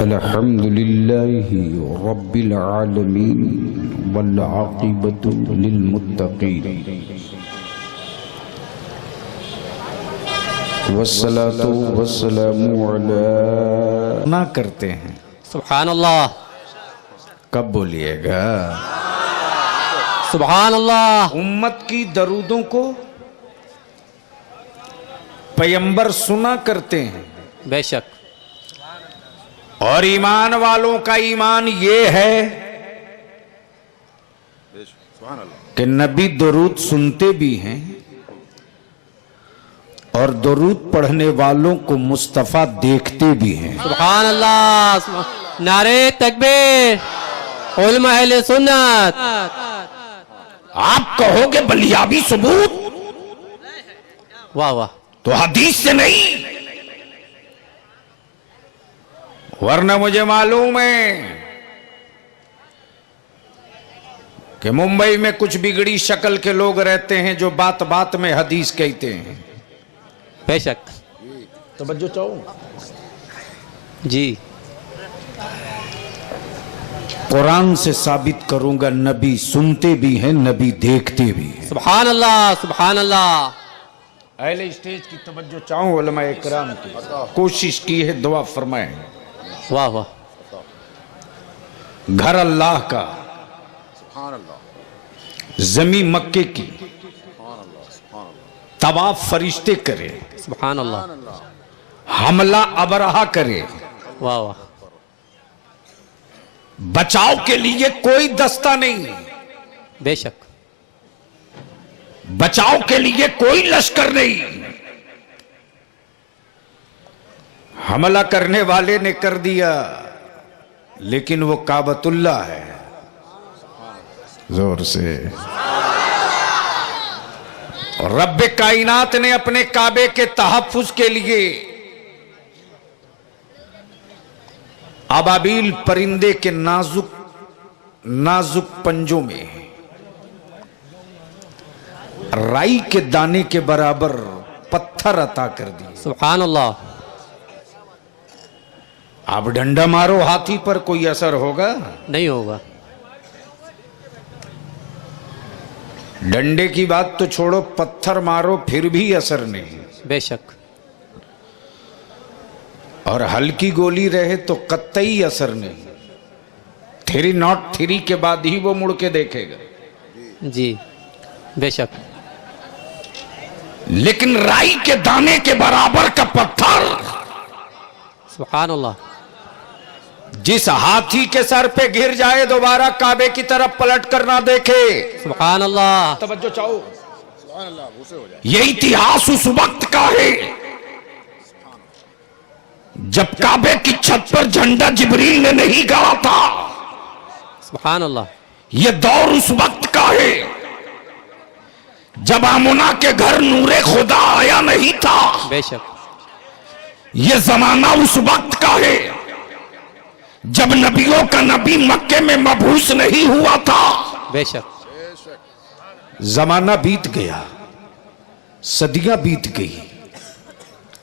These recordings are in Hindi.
अल्हम्दुलिल्लाहि रब्बिल आलमीन वल आक़िबतु लिल मुत्तक़ीन वस्सलातु वस्सलामु अला ना करते हैं। सुभान अल्लाह। कब बोलिएगा? सुभान अल्लाह। उम्मत की दरूदों को पैगंबर सुना करते हैं। बेशक। और ईमान वालों का ईमान ये है कि नबी दरूद सुनते भी हैं और दरूद पढ़ने वालों को मुस्तफा देखते भी हैं। सुभान अल्लाह। नारे तकबीर। उलमा अहले सुन्नत। आप कहोगे बलियाबी सबूत, वाह वाह, तो हदीस से नहीं, वरना मुझे मालूम है कि मुंबई में कुछ बिगड़ी शक्ल के लोग रहते हैं जो बात बात में हदीस कहते हैं। बेशक। तवज्जो चाहो जी। कुरान से साबित करूंगा, नबी सुनते भी हैं, नबी देखते भी हैं। सुभान अल्लाह, सुभान अल्लाह। अहले स्टेज की तवज्जो चाहूं, उलमा इकराम की कोशिश की है, दुआ फरमाएं। वाह वाह। घर अल्लाह का, जमी मक्के की, तवाफ फरिश्ते करे, सुभान अल्लाह। हमला अबरहा करे, वाह वाह। बचाव के लिए कोई दस्ता नहीं, बेशक। बचाव के लिए कोई लश्कर नहीं। हमला करने वाले ने कर दिया, लेकिन वो काबतुल्लाह है। जोर से। और रब्बे कायनात ने अपने काबे के तहफ्फुज के लिए अबाबील परिंदे के नाजुक नाजुक पंजों में राई के दाने के बराबर पत्थर अता कर दिए। सुभान अल्लाह। आप डंडा मारो हाथी पर, कोई असर होगा? नहीं होगा। डंडे की बात तो छोड़ो, पत्थर मारो फिर भी असर नहीं। बेशक। और हल्की गोली रहे तो कतई असर नहीं। 303 के बाद ही वो मुड़ के देखेगा। जी बेशक। लेकिन राई के दाने के बराबर का पत्थर, सुभान अल्लाह, जिस हाथी के सर पे गिर जाए दोबारा काबे की तरफ पलट कर ना देखे। सुभान अल्लाह। तवज्जो चाहो। ये इतिहास उस वक्त का है जब काबे की छत पर झंडा जिब्रील ने नहीं गाड़ा था। सुभान अल्लाह। ये दौर उस वक्त का है जब आमुना के घर नूरे खुदा आया नहीं था। बेशक। ये जमाना उस वक्त का है जब नबियों का नबी मक्के में मबूस नहीं हुआ था। बेशक। जमाना बीत गया, सदियां बीत गई,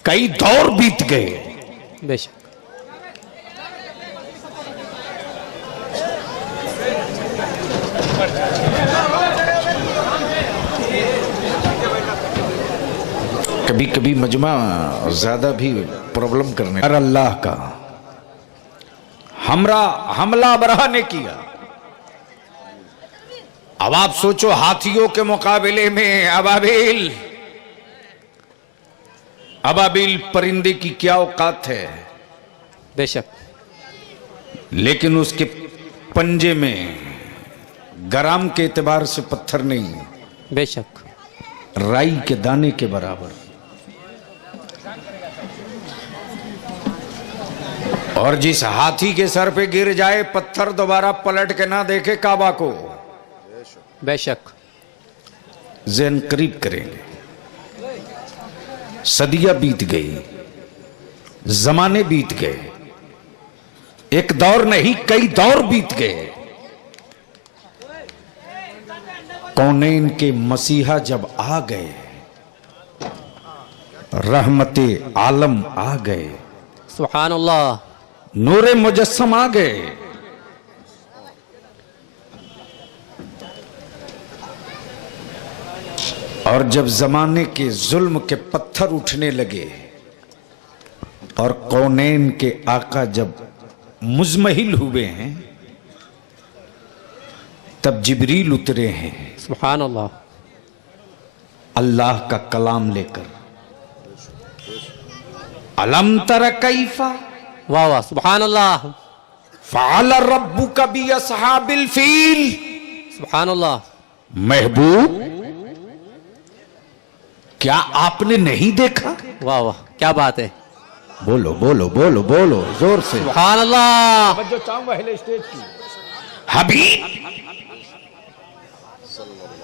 कई दौर बीत गए। बेशक। कभी कभी मजमा ज्यादा भी प्रॉब्लम करने। अल्लाह का हमला अबरहा ने किया। अब आप सोचो, हाथियों के मुकाबले में अबाबिल परिंदे की क्या औकात है। बेशक। लेकिन उसके पंजे में ग्राम के एतबार से पत्थर नहीं, बेशक, राई के दाने के बराबर। और जिस हाथी के सर पे गिर जाए पत्थर, दोबारा पलट के ना देखे काबा को। बेशक। ज़हन करीब करेंगे। सदियां बीत गई, जमाने बीत गए, एक दौर नहीं कई दौर बीत गए। कौनैन के मसीहा जब आ गए, रहमते आलम आ गए, सुभान अल्लाह। नूरे मुजस्सम आ गए। और जब जमाने के जुल्म के पत्थर उठने लगे और कौनैन के आका जब मुजमहिल हुए हैं, तब जिब्रील उतरे हैं सुभान अल्लाह, अल्लाह का कलाम लेकर। अलम तर कैफा वाह वाह, सुभान अल्लाह, फ़अल रब्बुका बि अस्हाबिल फील। सुभान अल्लाह। महबूब, क्या आपने नहीं देखा? वाह वाह, क्या बात है। बोलो बोलो बोलो बोलो जोर से। सुभान अल्लाह। जो चाहूंगा स्टेज की। हबीब,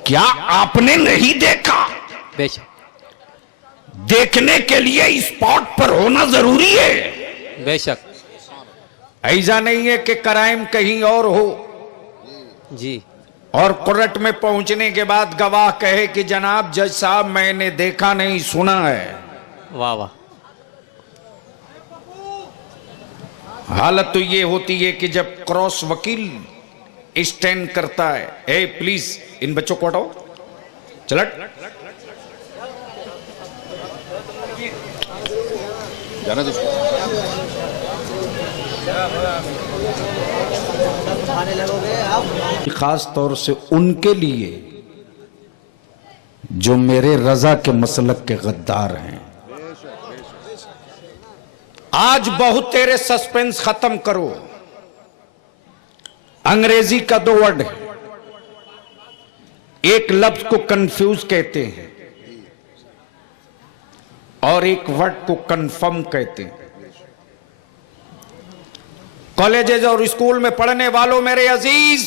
क्या आपने नहीं देखा? बेशक, देखने के लिए स्पॉट पर होना जरूरी है। बेशक ऐसा नहीं है कि क्राइम कहीं और हो जी। और कोर्ट में पहुंचने के बाद गवाह कहे कि जनाब जज साहब मैंने देखा नहीं सुना है। वाह वाह। हालत तो ये होती है कि जब क्रॉस वकील स्टैंड करता है, ए प्लीज इन बच्चों को हटाओ, चलट जाने दो उसको। खास तौर से उनके लिए जो मेरे रजा के मसलक के गद्दार हैं। आज बहुत तेरे सस्पेंस खत्म करो। अंग्रेजी का दो वर्ड है, एक लफ्ज को कंफ्यूज कहते हैं और एक वर्ड को कंफर्म कहते हैं। कॉलेजेस और स्कूल में पढ़ने वालों मेरे अजीज,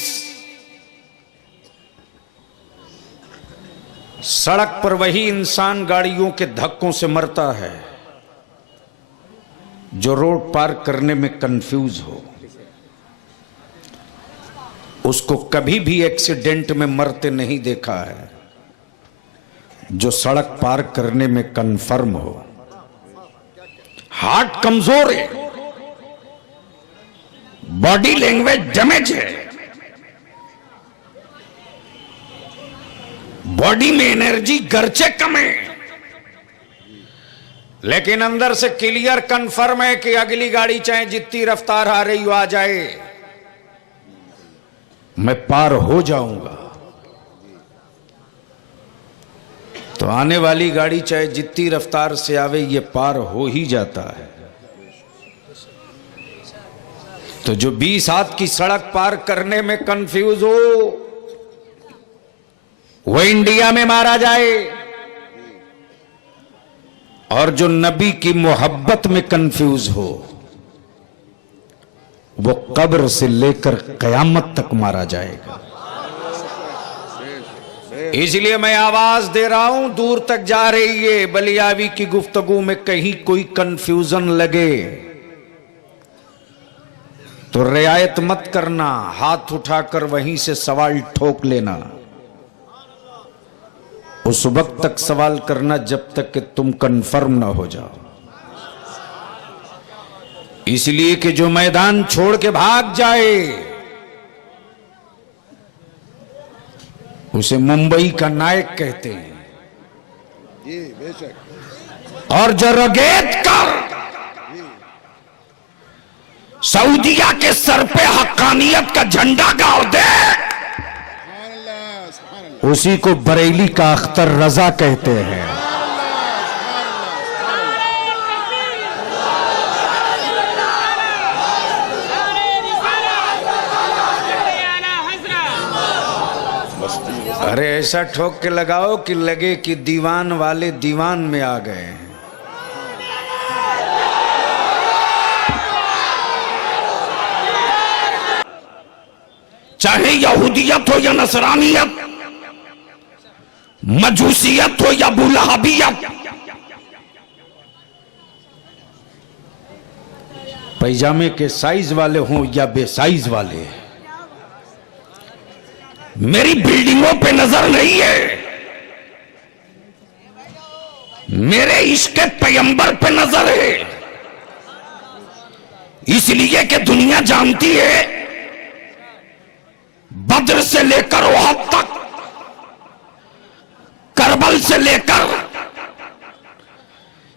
सड़क पर वही इंसान गाड़ियों के धक्कों से मरता है जो रोड पार करने में कंफ्यूज हो। उसको कभी भी एक्सीडेंट में मरते नहीं देखा है जो सड़क पार करने में कंफर्म हो। हार्ट कमजोर है, बॉडी लैंग्वेज डैमेज है, बॉडी में एनर्जी गरचे कम है, लेकिन अंदर से क्लियर कंफर्म है कि अगली गाड़ी चाहे जितनी रफ्तार आ रही हो आ जाए, मैं पार हो जाऊंगा। तो आने वाली गाड़ी चाहे जितनी रफ्तार से आवे ये पार हो ही जाता है। तो जो 20 हाथ की सड़क पार करने में कंफ्यूज हो वो इंडिया में मारा जाए, और जो नबी की मोहब्बत में कंफ्यूज हो वो कब्र से लेकर कयामत तक मारा जाएगा। इसलिए मैं आवाज दे रहा हूं, दूर तक जा रही है बलियावी की गुफ्तगू में कहीं कोई कंफ्यूजन लगे तो रियायत मत करना, हाथ उठाकर वहीं से सवाल ठोक लेना। उस वक्त तक सवाल करना जब तक कि तुम कंफर्म ना हो जाओ। इसलिए कि जो मैदान छोड़ के भाग जाए उसे मुंबई का नायक कहते हैं, जी बेशक। और जो रगेत कर सऊदिया के सर पे हक्कानियत का झंडा गाड़ दे उसी को बरेली का अख्तर रजा कहते हैं। अरे ऐसा ठोक के लगाओ कि लगे कि दीवान वाले दीवान में आ गए हैं। चाहे यहूदियत हो या नसरानियत, मजूसियत हो या बुलहाबियत, पैजामे के साइज वाले हों या बेसाइज वाले, मेरी बिल्डिंगों पे नजर नहीं है, मेरे इश्क पैगंबर पे नजर है। इसलिए कि दुनिया जानती है बद्र से लेकर ओहद तक, करबल से लेकर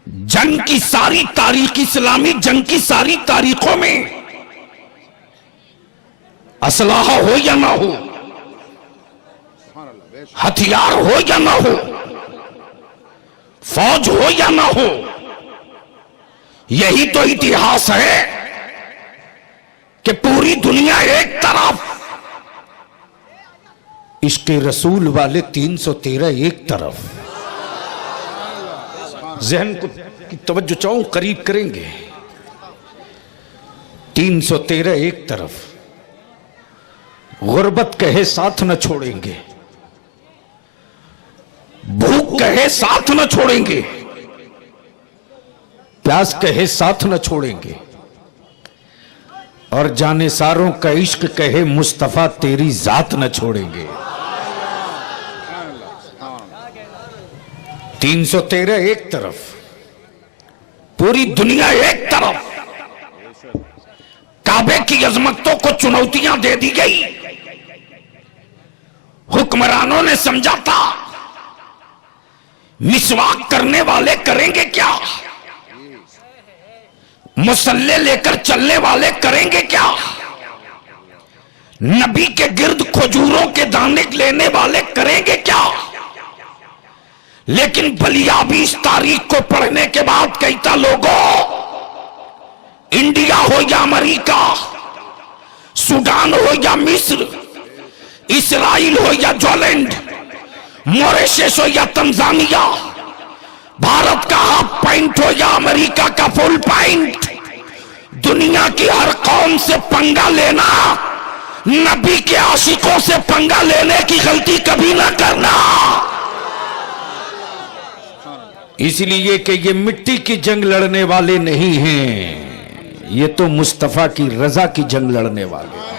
जंग की सारी तारीख, इस्लामी जंग की सारी तारीखों में असलाह हो या ना हो, हथियार हो या ना हो, फौज हो या ना हो, यही तो इतिहास है कि पूरी दुनिया एक तरफ, इसके रसूल वाले 313 एक तरफ। जहन को की तवज्जो चाहूं, करीब करेंगे। 313 एक तरफ, गुर्बत कहे साथ न छोड़ेंगे, भूख कहे साथ न छोड़ेंगे, प्यास कहे साथ न छोड़ेंगे, और जानेसारों का इश्क कहे मुस्तफा तेरी जात न छोड़ेंगे। 313 एक तरफ, पूरी दुनिया एक तरफ, काबे की अजमतों को चुनौतियां दे दी गई। हुक्मरानों ने समझा था मिसवाक करने वाले करेंगे क्या, मुसल्ले लेकर चलने वाले करेंगे क्या, नबी के गिर्द खजूरों के दाने लेने वाले करेंगे क्या। लेकिन बलियाबी इस तारीख को पढ़ने के बाद कहता लोगों, इंडिया हो या अमेरिका, सूडान हो या मिस्र, इसराइल हो या जॉलैंड, मॉरिशस हो या तंजानिया, भारत का हाफ पॉइंट हो या अमेरिका का फुल पॉइंट, दुनिया की हर कौम से पंगा लेना, नबी के आशिकों से पंगा लेने की गलती कभी ना करना। इसलिए कि ये मिट्टी की जंग लड़ने वाले नहीं हैं, ये तो मुस्तफा की रजा की जंग लड़ने वाले हैं।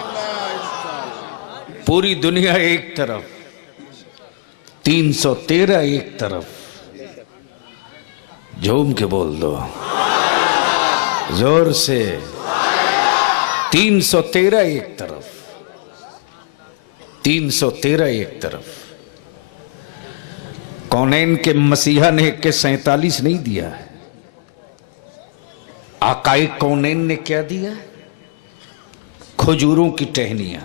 पूरी दुनिया एक तरफ, 313 एक तरफ, झूम के बोल दो जोर से, 313 एक तरफ, 313 एक तरफ। कौनैन के मसीहा ने के 47 नहीं दिया है, आकाए कौनैन ने क्या दिया, खजूरों की टहनियां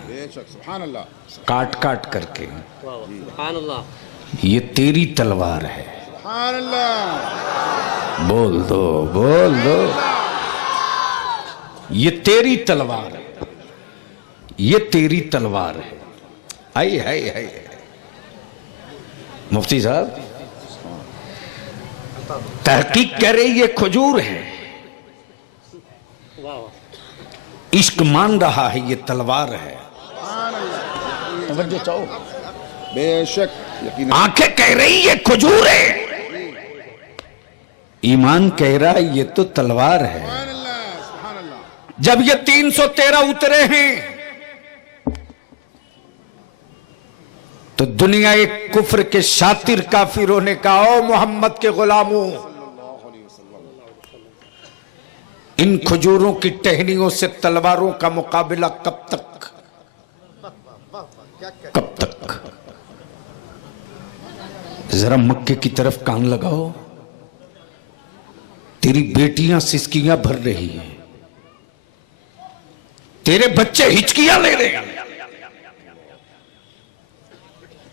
काट काट करके। ये तेरी तलवार है, बोल दो बोल दो, ये तेरी तलवार है, ये तेरी तलवार है। हाय हाय हाय, मुफ्ती साहब तहकीक कह रही ये खजूर है, इश्क मान रहा है ये तलवार है। तवज्जो चाहो, बेशक यकीन। आंखें कह रही ये खजूर है, ईमान कह रहा है ये तो तलवार है। जब ये 313 उतरे हैं तो दुनिया एक कुफ्र के शातिर काफिरों ने कहा, ओ मोहम्मद के गुलामों, इन खजूरों की टहनियों से तलवारों का मुकाबला कब तक, कब तक। जरा मक्के की तरफ कान लगाओ, तेरी बेटियां सिसकियां भर रही हैं, तेरे बच्चे हिचकियां ले रहे हैं।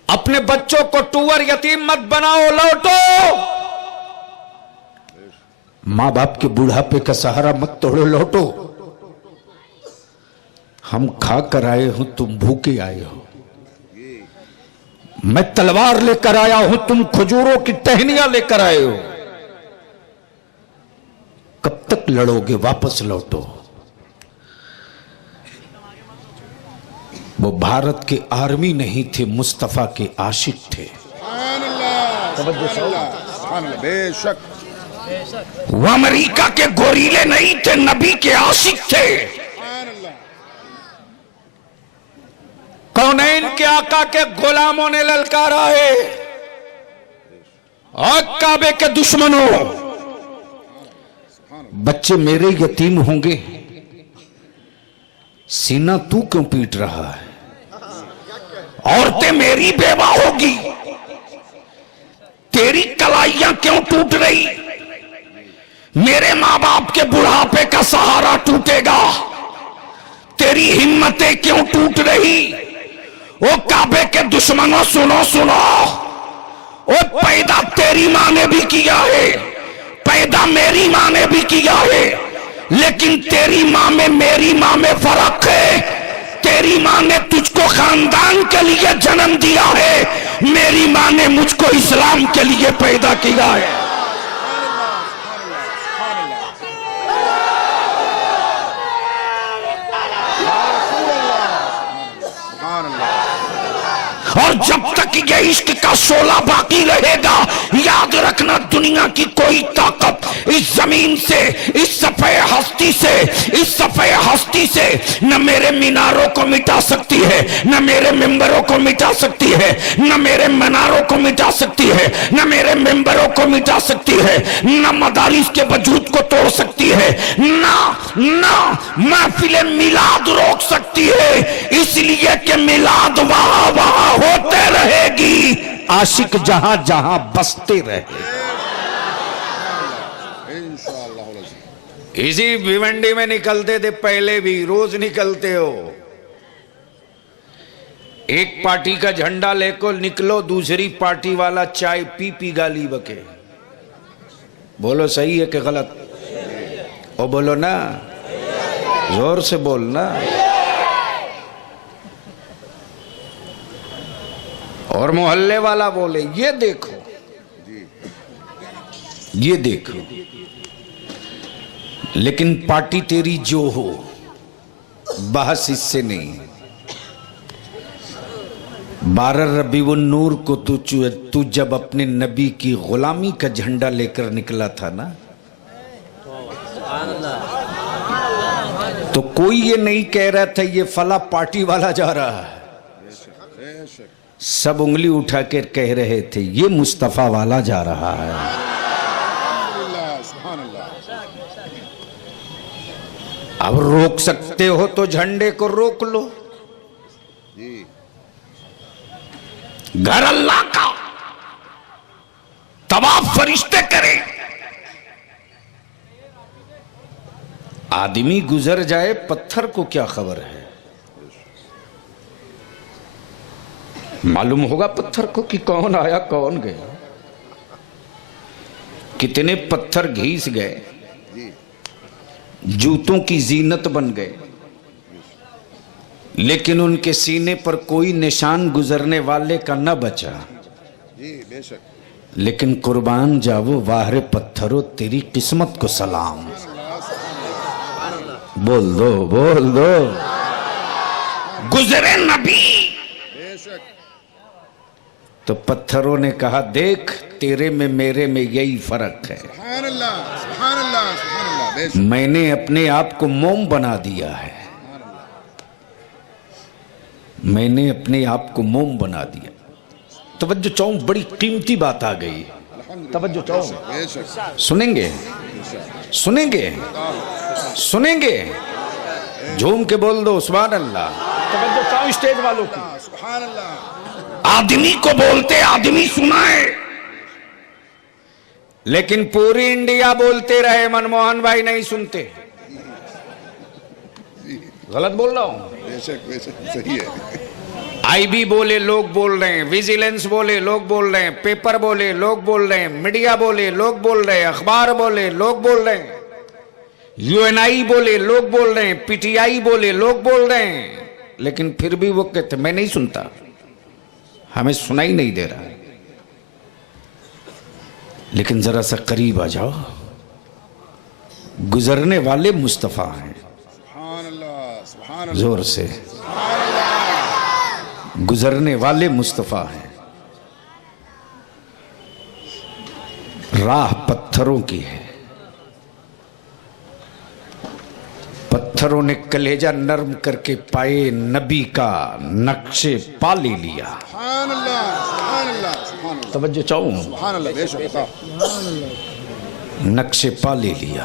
अपने बच्चों को टूअर यतीम मत बनाओ, लौटो। मां बाप के बुढ़ापे का सहारा मत तोड़ो, लौटो। हम खा कर आए हो, तुम भूखे आए हो। मैं तलवार लेकर आया हूं, तुम खजूरों की टहनियां लेकर आए हो। कब तक लड़ोगे, वापस लौटो। वो भारत के आर्मी नहीं थे, मुस्तफा के आशिक थे। बेशक वो अमेरिका के गोरीले नहीं थे, नबी के आशिक थे। कौनैन के आका के गुलामों ने ललकारा है, और काबे के दुश्मनों, बच्चे मेरे यतीम होंगे, सीना तू क्यों पीट रहा है? औरतें मेरी बेवा होगी, तेरी कलाइयां क्यों टूट रही? मेरे मां बाप के बुढ़ापे का सहारा टूटेगा, तेरी हिम्मतें क्यों टूट रही? ओ काबे के दुश्मनों सुनो सुनो, ओ पैदा तेरी मां ने भी किया है, पैदा मेरी मां ने भी किया है, लेकिन तेरी मां में मेरी मां में फर्क है। तेरी मां ने तुझको खानदान के लिए जन्म दिया है, मेरी मां ने मुझको इस्लाम के लिए पैदा किया है। और जब तक ये इश्क का शोला बाकी रहेगा, याद रखना दुनिया की कोई ताकत इस जमीन से, इस सफे हस्ती से, इस सफे हस्ती से न मेरे मीनारों को मिटा सकती है, न मेरे मिंबरों को मिटा सकती है, न मेरे मीनारों को मिटा सकती है, न मेरे मिंबरों को मिटा सकती है, न मदारिस के वजूद को तोड़ सकती है, ना महफिल मिलाद रोक सकती है, इसलिए कि मिलाद वहां वहां होते रहेगी, आशिक जहां जहां बसते रहे। इसी भिवंडी में निकलते थे पहले भी, रोज निकलते हो। एक पार्टी का झंडा लेकर निकलो, दूसरी पार्टी वाला चाय पी पी गाली बके। बोलो सही है कि गलत? ओ बोलो ना, जोर से बोलना। और मोहल्ले वाला बोले ये देखो, ये देखो, लेकिन पार्टी तेरी जो हो, बहस इससे नहीं। 12 रबीउन नूर को तू जब अपने नबी की गुलामी का झंडा लेकर निकला था ना, तो कोई ये नहीं कह रहा था ये फला पार्टी वाला जा रहा है, सब उंगली उठा कर कह रहे थे ये मुस्तफा वाला जा रहा है। अब रोक सकते हो तो झंडे को रोक लो। घर अल्लाह का, तवाफ फरिश्ते करें, आदमी गुजर जाए पत्थर को क्या खबर है? मालूम होगा पत्थर को कि कौन आया कौन गया। कितने पत्थर घिस गए, जूतों की जीनत बन गए, लेकिन उनके सीने पर कोई निशान गुजरने वाले का न बचा। लेकिन कुर्बान जावो वाहरे पत्थरों, तेरी किस्मत को सलाम। बोल दो, बोल दो। गुजरे नबी तो पत्थरों ने कहा देख तेरे में मेरे में यही फर्क है, मैंने अपने आप को मोम बना दिया है, मैंने अपने आप को मोम बना दिया। तवज्जो चाहूं, बड़ी कीमती बात आ गई, तवज्जो चाहूं। सुनेंगे, सुनेंगे, सुनेंगे, झूम के बोल दो सुभान अल्लाह। तवज्जो चाहूं स्टेज वालों की। आदमी को बोलते आदमी सुनाए, लेकिन पूरी इंडिया बोलते रहे, मनमोहन भाई नहीं सुनते। गलत बोल रहा हूं? बेशक बेशक सही है। आईबी बोले लोग बोल रहे हैं, विजिलेंस बोले लोग बोल रहे हैं, पेपर बोले लोग बोल रहे हैं, मीडिया बोले लोग बोल रहे हैं, अखबार बोले लोग बोल रहे हैं, यूएनआई बोले लोग बोल रहे हैं, पीटीआई बोले लोग बोल रहे हैं, लेकिन फिर भी वो कहते मैं नहीं सुनता, हमें सुनाई नहीं दे रहा है। लेकिन जरा सा करीब आ जाओ, गुजरने वाले मुस्तफा हैं। जोर से, गुजरने वाले मुस्तफा हैं। राह पत्थरों की है, पत्थरों ने कलेजा नर्म करके पाए नबी का नक्शे पा ले लिया। तवज्जो चाहूं, नक्शे पा ले लिया।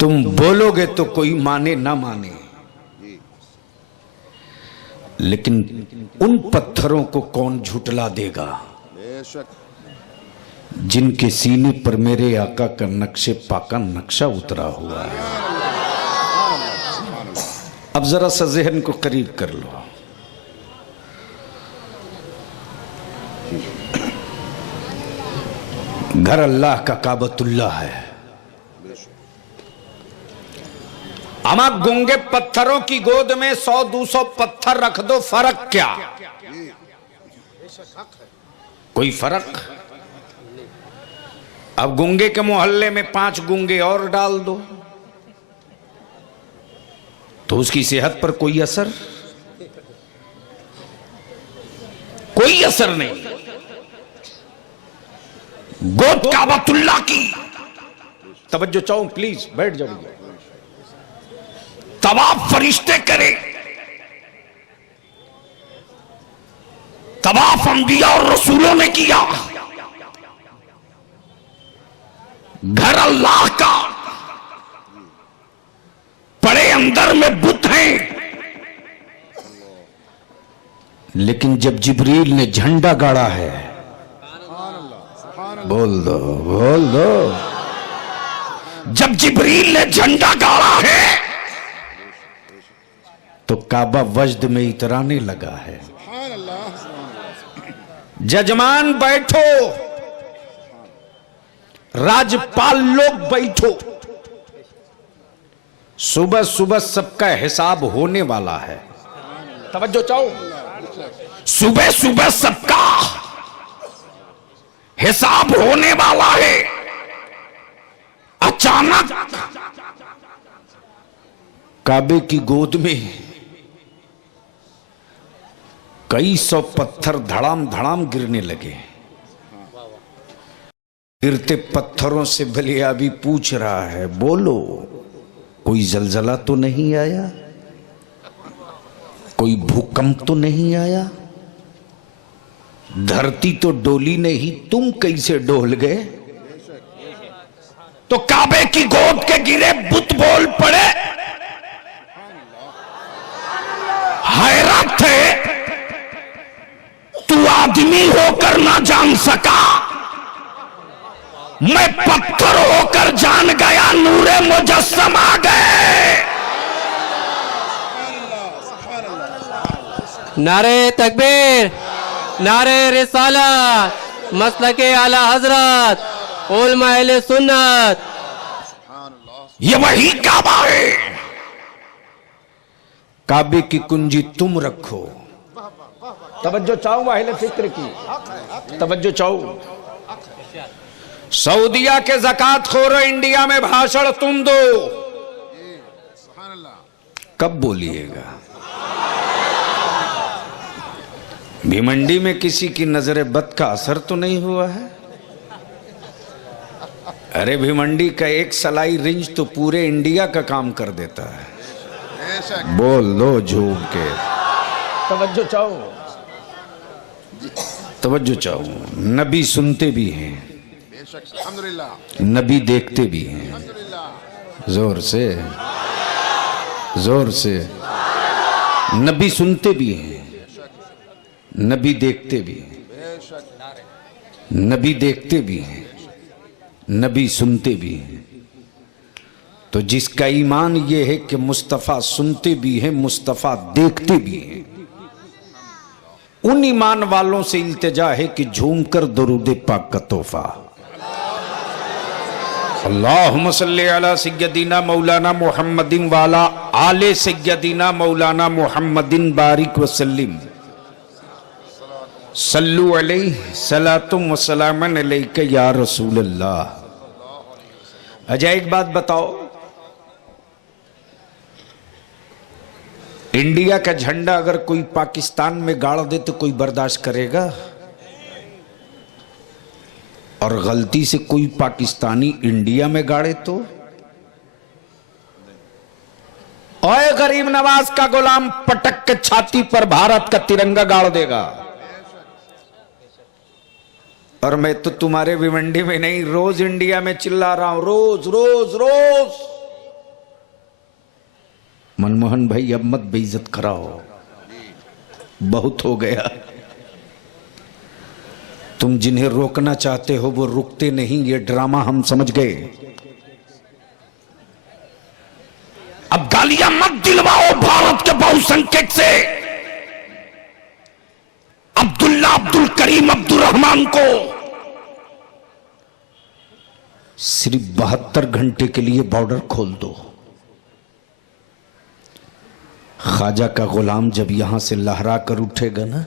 तुम बोलोगे तो कोई माने ना माने, लेकिन उन पत्थरों को कौन झुटला देगा बेशक जिनके सीने पर मेरे आका का नक्शे पाका नक्शा उतरा हुआ है। अब जरा सा जहन को करीब कर लो। घर अल्लाह का काबतुल्लाह है। अमा गूंगे पत्थरों की गोद में 100-200 पत्थर रख दो, फर्क क्या? कोई फर्क? अब गूंगे के मोहल्ले में 5 गूंगे और डाल दो तो उसकी सेहत पर कोई असर? कोई असर नहीं। गोद काबतुल्लाह की तवज्जो चाहूं, प्लीज बैठ जाइए। तवाफ फरिश्ते करे, तवाफ अंबिया और रसूलों ने किया। घर अल्लाह का, पड़े अंदर में बुत हैं। लेकिन जब जिब्रील ने झंडा गाड़ा है, बोल दो बोल दो, जब जिब्रील ने झंडा गाड़ा है तो काबा वजद में इतराने लगा है। जजमान बैठो, राजपाल लोग बैठो, सुबह सुबह सबका हिसाब होने वाला है। तवज्जो चाहो, सुबह सुबह सबका हिसाब होने वाला है। अचानक काबे की गोद में कई 100 पत्थर धड़ाम धड़ाम गिरने लगे। गिरते पत्थरों से भलिया भी पूछ रहा है, बोलो कोई जलजला तो नहीं आया, कोई भूकंप तो नहीं आया, धरती तो डोली नहीं, तुम कैसे डोल गए? तो काबे की गोद के गिरे बुत बोल पड़े, हैरत थे, तू आदमी होकर ना जान सका, मैं पत्थर होकर जान गया, नूरे मुजस्सम आ गए। नारे तकबीर, नारे रिसालत, मसलके आला हजरत, उलमा अहले सुन्नत। ये वही काबा है। काबे की कुंजी तुम रखो। तवज्जो चाहो अहले फिक्र की, तवज्जो चाहो। सऊदिया के ज़कात खोरो इंडिया में भाषण तुम दो, कब बोलिएगा? भिमंडी में किसी की नजर बद का असर तो नहीं हुआ है? अरे भिमंडी का एक सलाई रिंच तो पूरे इंडिया का काम कर देता है। बोल दो झूम के। तवज्जो चाहो, तवज्जो चाहो। नबी सुनते भी हैं, नबी देखते भी हैं। जोर से, जोर से। नबी सुनते भी हैं, नबी देखते भी हैं, नबी देखते भी हैं, नबी सुनते भी हैं। तो जिसका ईमान यह है कि मुस्तफ़ा सुनते भी हैं, मुस्तफ़ा देखते भी हैं, उन ईमान वालों से इल्तिजा है कि झूमकर दरूद पाक का तोहफा। अल्लाहुम्मा सल्ली अला सय्यदिना मौलाना मुहम्मदिन वाला आले सय्यदिना मौलाना मुहम्मदिन बारिक वसल्लिम। सल्लु अलैहि सलातुम व सलामन अलैका या रसूल अल्लाह। अच्छा एक बात बताओ, इंडिया का झंडा अगर कोई पाकिस्तान में गाड़ दे तो कोई बर्दाश्त करेगा? और गलती से कोई पाकिस्तानी इंडिया में गाड़े तो? ओए गरीब नवाज का गुलाम पटक के छाती पर भारत का तिरंगा गाड़ देगा। और मैं तो तुम्हारे भिवंडी में नहीं, रोज इंडिया में चिल्ला रहा हूं, रोज रोज रोज। मनमोहन भाई अब मत बेइज्जत कराओ, बहुत हो गया। तुम जिन्हें रोकना चाहते हो वो रुकते नहीं, ये ड्रामा हम समझ गए। अब गालियां मत दिलवाओ भारत के बहुसंख्यक से। अब्दुल्ला, अब्दुल करीम, अब्दुल रहमान को सिर्फ 72 घंटे के लिए बॉर्डर खोल दो। ख्वाजा का गुलाम जब यहां से लहरा कर उठेगा ना,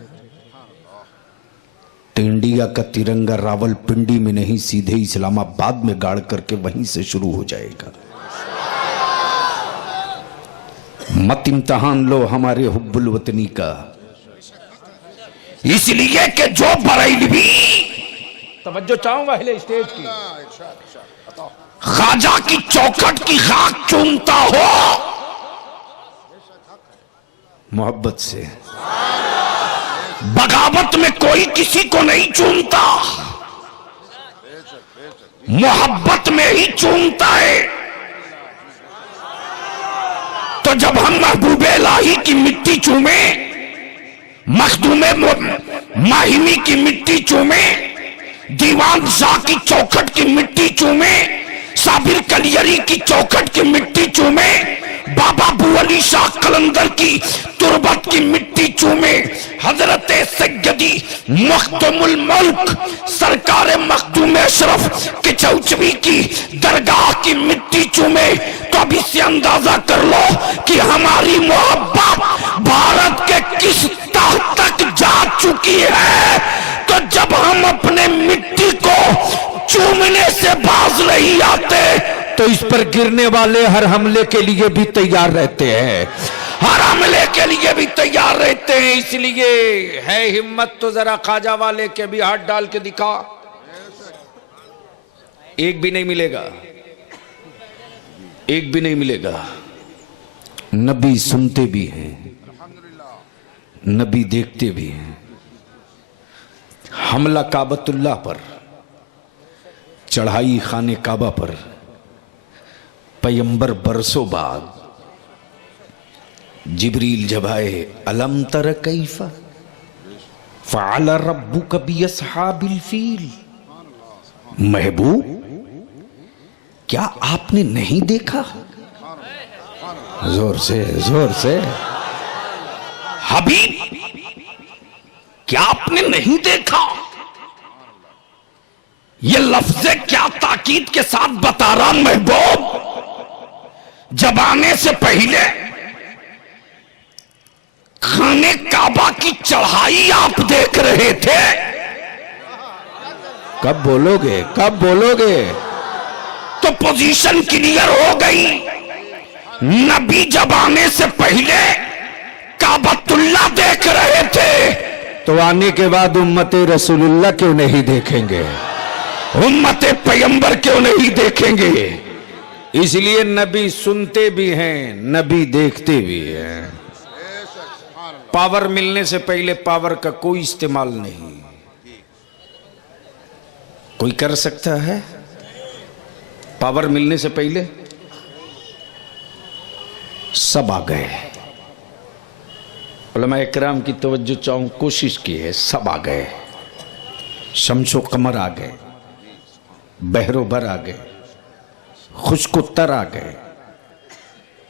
तो इंडिया का तिरंगा रावलपिंडी में नहीं, सीधे इस्लामाबाद में गाड़ करके वहीं से शुरू हो जाएगा। मत इम्तहान लो हमारे हुब्बुल वतनी का, इसलिए कि जो बरेलवी तवज्जो चाहूंगा हिले स्टेज की, ख्वाजा की चौखट की खाक चूमता हो मोहब्बत से, बगावत में कोई किसी को नहीं चूमता, मोहब्बत में ही चूमता है। तो जब हम महबूबे इलाही की मिट्टी चूमे, मखदूमे माहिमी की मिट्टी चूमे, दीवान शाह की चौखट की मिट्टी चूमे, साबिर कलियरी की चौखट की मिट्टी चूमे, बाबा बुअली शाह कलंदर की तुरबत की मिट्टी चूमे, हजरत सैयदी मखदुमुल मुल्क सरकार मखदूम अशरफ के चौचवी की दरगाह की मिट्टी चूमे, तो अब इससे अंदाजा कर लो कि हमारी मोहब्बत भारत के किस तह तक जा चुकी है। तो जब हम अपने मिट्टी को चूमने से बाज नहीं आते, तो इस पर गिरने वाले हर हमले के लिए भी तैयार रहते हैं, हर हमले के लिए भी तैयार रहते हैं। इसलिए है हिम्मत तो जरा ख्वाजा वाले के भी हाथ डाल के दिखा, एक भी नहीं मिलेगा, एक भी नहीं मिलेगा। नबी सुनते भी हैं, नबी देखते भी हैं। हमला काबतुल्लाह पर, चढ़ाई खाने काबा पर, पैगंबर बरसों बाद जिब्रील जब आए, अलम तर कैफा फ़अल रब्बुक बिअस्हाबिल फील, महबूब क्या आपने नहीं देखा? जोर से जोर से, हबीब क्या आपने नहीं देखा? ये लफ्ज़ क्या ताकीद के साथ बता रहा महबूब, जब आने से पहले खाने काबा की चढ़ाई आप देख रहे थे। कब बोलोगे, कब बोलोगे? तो पोजीशन क्लियर हो गई। नबी जब आने से पहले काबतुल्लाह देख रहे थे, तो आने के बाद उम्मते रसूलुल्लाह क्यों नहीं देखेंगे? उम्मते पैगंबर क्यों नहीं देखेंगे? इसलिए नबी सुनते भी हैं, नबी देखते भी हैं। पावर मिलने से पहले पावर का कोई इस्तेमाल नहीं कोई कर सकता है। पावर मिलने से पहले सब आ गए। उलमा इकराम की तवज्जो चाहूं, कोशिश की है, सब आ गए। शम्सो कमर आ गए, बहरो बर आ गए, खुश्को तर आ गए,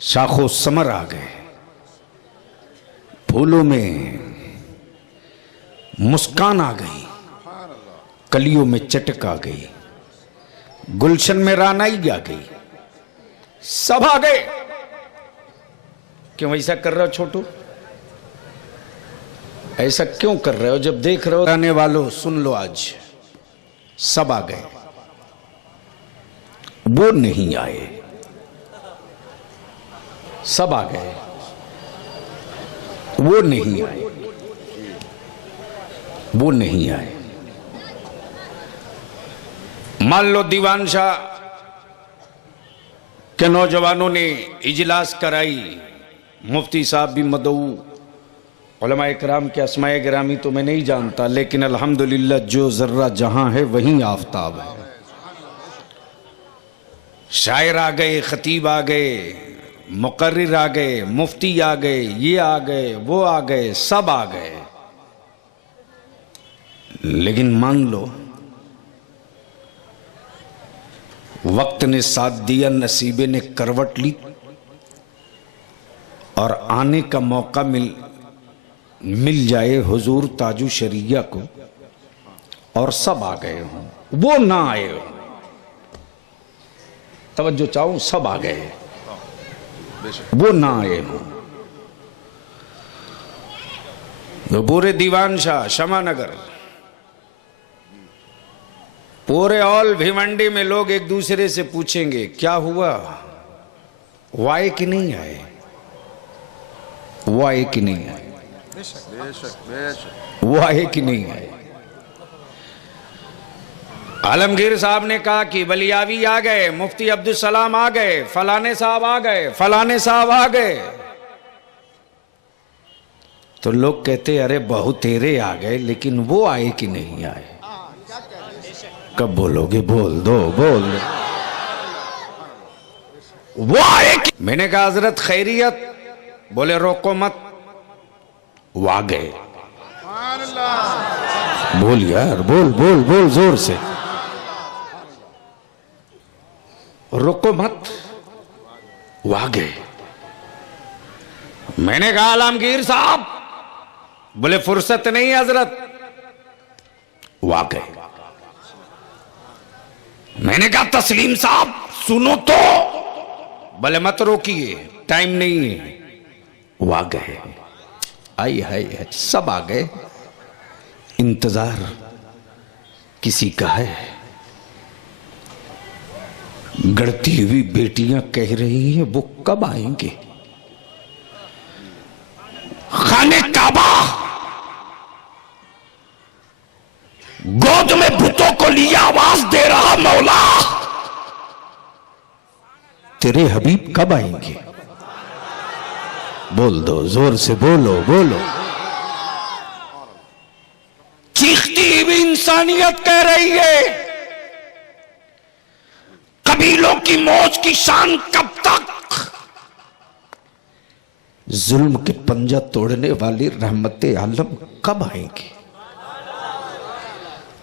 शाखो समर आ गए, फूलों में मुस्कान आ गई, कलियों में चटक आ गई, गुलशन में रानाई आ गई, सब आ गए। क्यों ऐसा कर रहे हो छोटू? ऐसा क्यों कर रहे हो? जब देख रहे हो, आने वालों सुन लो, आज सब आ गए, वो नहीं आए, सब आ गए, वो नहीं आए, वो नहीं आए। मान लो दीवान शाह के नौजवानों ने इजलास कराई, मुफ्ती साहब भी मदऊ, उलमा इकराम के अस्माए गिरामी तो मैं नहीं जानता, लेकिन अल्हम्दुलिल्लाह जो जर्रा जहां है वहीं आफताब है। शायर आ गए, खतीब आ गए, मुकर्रिर आ गए, मुफ्ती आ गए, ये आ गए, वो आ गए, सब आ गए। लेकिन मान लो वक्त ने साथ दिया, नसीबे ने करवट ली और आने का मौका मिल जाए हुजूर ताजू शरिया को और सब आ गए हों, वो ना आए हो, तवज्जो चाहूं, सब आ गए, वो ना आए हो। तो पूरे दीवान शाह, शमानगर, पूरे ऑल भिवंडी में लोग एक दूसरे से पूछेंगे क्या हुआ, वो आए कि नहीं आए, वो आए कि नहीं आए, वो आए कि नहीं आए। आलमगीर साहब ने कहा कि बलियावी आ गए, मुफ्ती अब्दुल सलाम आ गए, फलाने साहब आ गए, फलाने साहब आ गए। तो लोग कहते अरे बहुत तेरे आ गए, लेकिन वो आए कि नहीं आए। कब बोलोगे, बोल दो, बोल दो। वो आए कि मैंने कहा हजरत खैरियत, बोले रोको मत, वो आ गए। बोल यार, बोल बोल बोल जोर से, रोको मत, वो आ गए। मैंने कहा आलमगीर साहब, बोले फुर्सत नहीं हजरत, वो आ गए। मैंने कहा तस्लीम साहब सुनो तो, बोले मत रोकिए, टाइम नहीं है, वो आ गए। आई है, सब आ गए। इंतजार किसी का है। गढ़ती हुई बेटियां कह रही हैं वो कब आएंगे। खाने काबा गोद में बुतों को लिया आवाज दे रहा मौला, तेरे हबीब कब आएंगे। बोल दो, जोर से बोलो, बोलो। चीखती हुई इंसानियत कह रही है कबीलों की मौज की शान कब तक। जुल्म के पंजा तोड़ने वाली रहमते आलम कब आएंगे।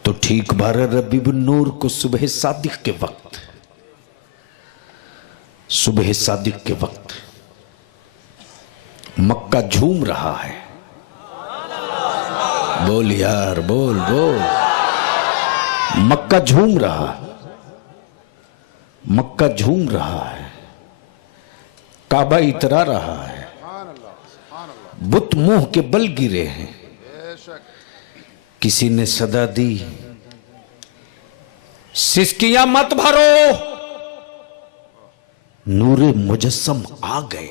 तो ठीक 12 रबीउन नूर को सुबह सादिक के वक्त, सुबह सादिक के वक्त मक्का झूम रहा है। बोल यार, बोल बोल। मक्का झूम रहा, मक्का झूम रहा है, काबा इतरा रहा है, बुत मुंह के बल गिरे हैं। किसी ने सदा दी, सिसकियां मत भरो, नूरे मुजस्सम आ गए।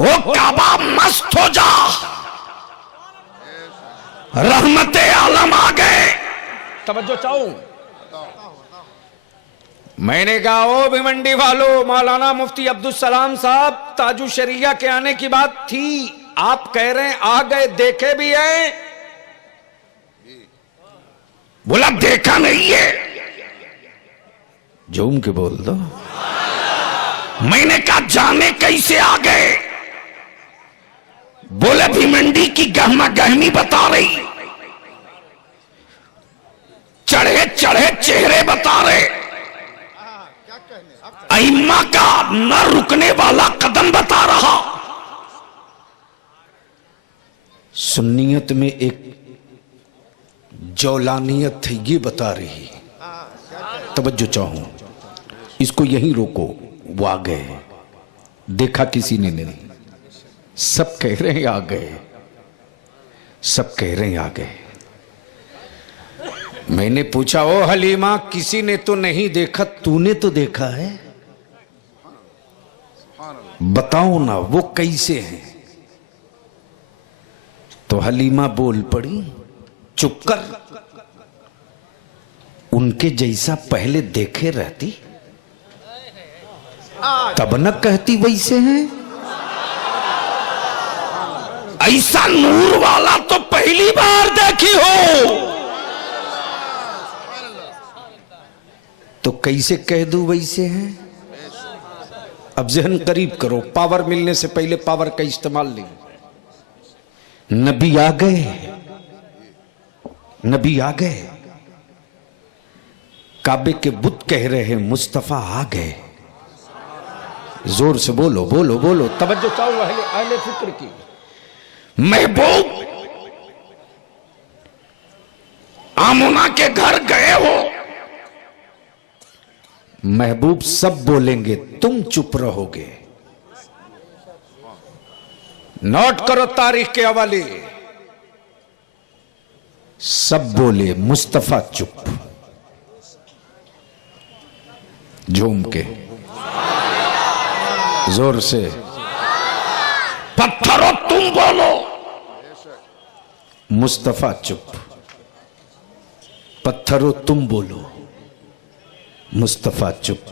ओ काबा मस्त हो जा, रहमते आलम आ गए। तवज्जो चाहूं, मैंने कहा ओ भिवंडी वालों, मौलाना मुफ्ती अब्दुल सलाम साहब ताजू शरिया के आने की बात थी, आप कह रहे हैं आ गए, देखे भी हैं। बोला देखा नहीं है, झूम के बोल दो। मैंने कहा जाने कैसे आ गए। बोले भिवंडी की गहमा गहमी बता रही, चढ़े चढ़े चेहरे बता रहे, अइम्मा का न रुकने वाला कदम बता रहा। सुन्नियत में एक जौलानियत है, ये बता रही। तवज्जो चाहूं, इसको यहीं रोको। वो आ गए, देखा किसी ने नहीं, सब कह रहे हैं आ गए, सब कह रहे हैं आ गए। मैंने पूछा ओ हलीमा, किसी ने तो नहीं देखा, तूने तो देखा है, बताओ ना वो कैसे हैं। तो हलीमा बोल पड़ी, चुप कर, उनके जैसा पहले देखे रहती तब न कहती वैसे हैं। ऐसा नूर वाला तो पहली बार देखी हो, तो कैसे कह दूं वैसे हैं। अब जहन करीब करो, पावर मिलने से पहले पावर का इस्तेमाल नहीं। नबी आ गए, नबी आ गए। काबे के बुत कह रहे हैं मुस्तफा आ गए। जोर से बोलो बोलो बोलो, तवज्जो चाहो अहले फिक्र की। महबूब आमुना के घर गए हो, महबूब सब बोलेंगे, तुम चुप रहोगे। नोट करो तारीख के हवाले। सब बोले, मुस्तफा चुप। झूम के जोर से, पत्थरों तुम बोलो, मुस्तफा चुप। पत्थरों तुम बोलो, मुस्तफा चुप।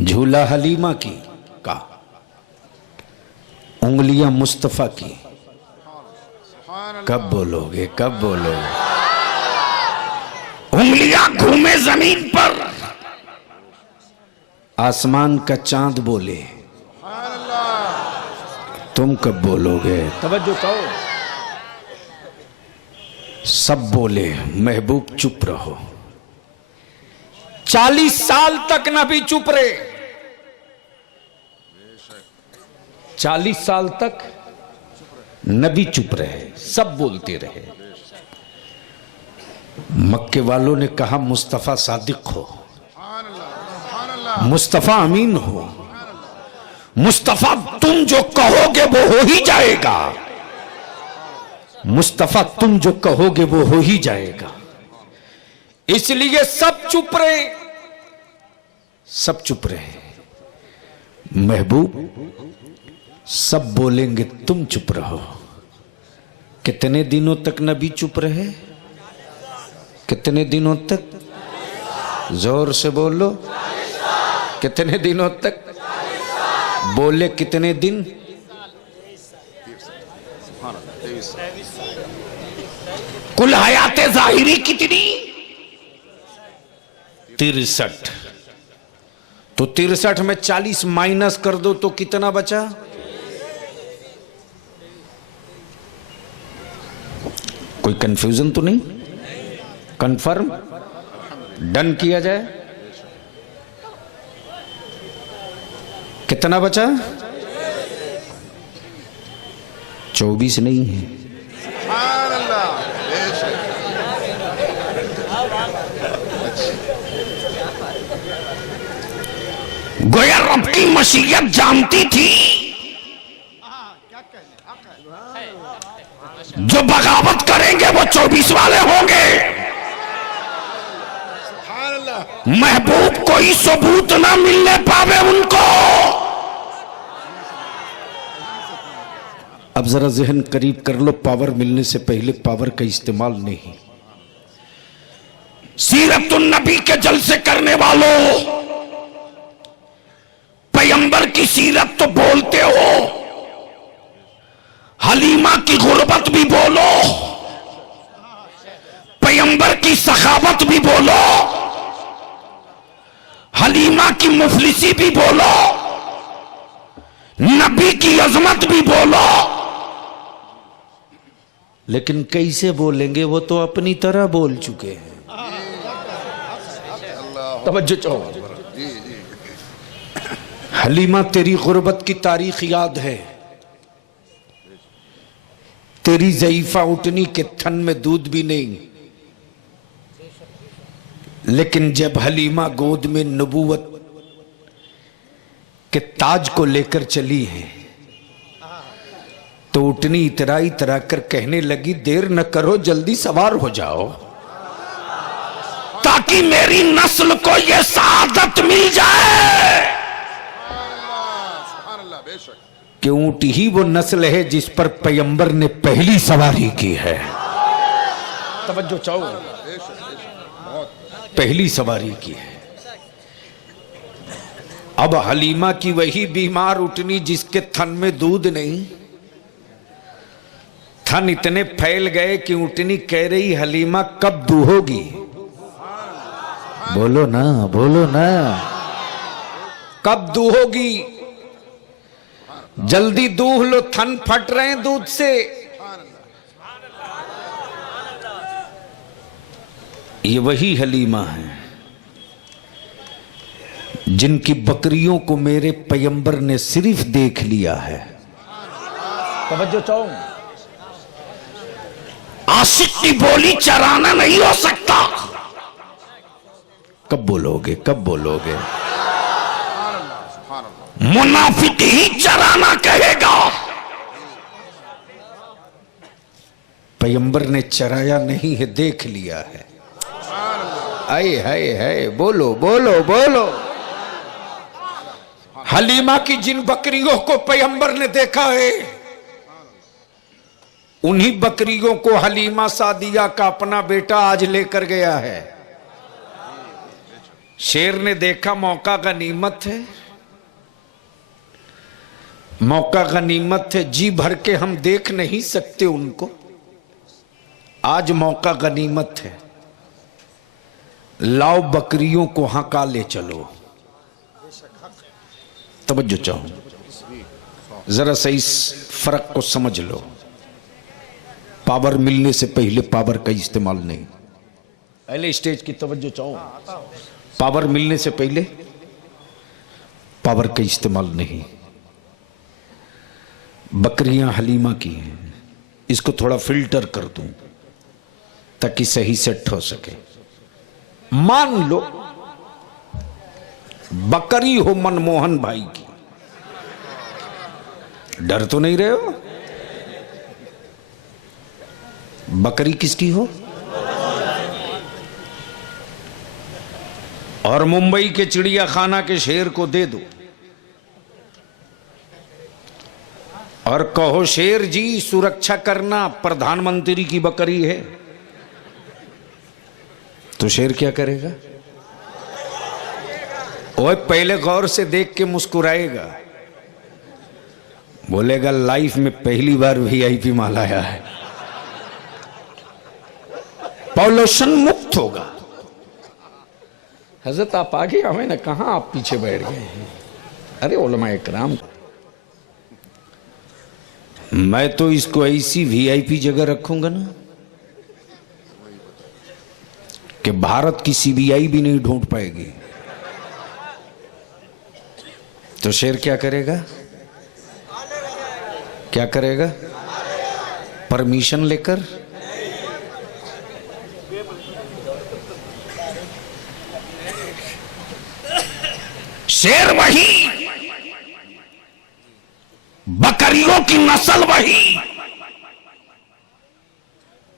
झूला हलीमा की का, उंगलियां मुस्तफा की। कब बोलोगे, कब बोलोगे? उंगलियां घूमे जमीन पर, आसमान का चांद बोले, तुम कब बोलोगे? तवज्जो करो। सब बोले, महबूब चुप रहो। 40 साल तक नबी चुप रहे। 40 साल तक नबी चुप रहे, सब बोलते रहे। मक्के वालों ने कहा मुस्तफा सादिक हो, मुस्तफा अमीन हो, मुस्तफा तुम जो कहोगे वो हो ही जाएगा, मुस्तफा तुम जो कहोगे वो हो ही जाएगा। इसलिए सब चुप रहे, सब चुप रहे। महबूब सब बोलेंगे, तुम चुप रहो। कितने दिनों तक नबी चुप रहे? कितने दिनों तक? जोर से बोलो, कितने दिनों तक? बोले कितने दिन? कुल हयाते जाहिरी कितनी? 63। तो 63 में 40 माइनस कर दो तो कितना बचा? कोई कंफ्यूजन तो नहीं? कंफर्म? डन किया जाए? कितना बचा? 24 नहीं है। गोया रब की मशीयत जानती थी, जो बगावत करेंगे वो 24 वाले होंगे। महबूब कोई सबूत ना मिलने पावे उनको। अब जरा जहन करीब कर लो, पावर मिलने से पहले पावर का इस्तेमाल नहीं। सीरतुन नबी के जलसे करने वालों, पैगंबर की सीरत तो बोलते हो, हलीमा की गुर्बत भी बोलो, पैगंबर की सखावत भी बोलो, हलीमा की मुफलिसी भी बोलो, नबी की अजमत भी बोलो। लेकिन कैसे बोलेंगे? वो तो अपनी तरह बोल चुके हैं। तवज्जो चाहो। हलीमा तेरी गुर्बत की तारीख याद है। तेरी ज़ईफा उठनी के थन में दूध भी नहीं, लेकिन जब हलीमा गोद में नबूवत के ताज को लेकर चली है तो उठनी इतरा इतरा कर कहने लगी, देर न करो, जल्दी सवार हो जाओ, ताकि मेरी नस्ल को यह सआदत मिल जाए कि ऊंट ही वो नस्ल है जिस पर पैगंबर ने पहली सवारी की है। तवज्जो चाहो, पहली सवारी की है। अब हलीमा की वही बीमार उठनी जिसके थन में दूध नहीं, थन इतने फैल गए कि उठनी कह रही, हलीमा कब दूहोगी? बोलो ना, बोलो ना। कब दूहोगी? जल्दी दूह लो, थन फट रहे हैं दूध से। ये वही हलीमा है जिनकी बकरियों को मेरे पैगंबर ने सिर्फ देख लिया है। तवज्जो चाहो, आशिक की बोली चराना नहीं हो सकता। कब बोलोगे, कब बोलोगे? मुनाफिक ही चराना कहेगा। पैगंबर ने चराया नहीं है, देख लिया है। आए हाय हाय, बोलो बोलो बोलो। हलीमा की जिन बकरियों को पैगंबर ने देखा है, उन्हीं बकरियों को हलीमा सादिया का अपना बेटा आज लेकर गया है। शेर ने देखा मौका गनीमत है, मौका गनीमत है, जी भर के हम देख नहीं सकते उनको, आज मौका गनीमत है। लाओ बकरियों को हका ले चलो। तवज्जो चाहो, जरा सा इस फर्क को समझ लो। पावर मिलने से पहले पावर का इस्तेमाल नहीं। पहले स्टेज की तवज्जो चाहो, पावर मिलने से पहले पावर का इस्तेमाल नहीं। बकरियां हलीमा की हैं, इसको थोड़ा फिल्टर कर दूं ताकि सही सेट हो सके। मान लो बकरी हो मनमोहन भाई की, डर तो नहीं रहे हो? बकरी किसकी हो? और मुंबई के चिड़िया खाना के शेर को दे दो और कहो शेर जी सुरक्षा करना, प्रधानमंत्री की बकरी है, तो शेर क्या करेगा? ओए पहले गौर से देख के मुस्कुराएगा, बोलेगा लाइफ में पहली बार वीआईपी माल आया है। पॉल्यूशन मुक्त होगा। हजरत आप आगे हमें ना, कहां आप पीछे बैठ गए? अरे उलमा इकराम, मैं तो इसको ऐसी वीआईपी जगह रखूंगा ना कि भारत की सीबीआई भी नहीं ढूंढ पाएगी। तो शेर क्या करेगा? क्या करेगा? परमिशन लेकर शेर वही, बकरियों की नस्ल वही।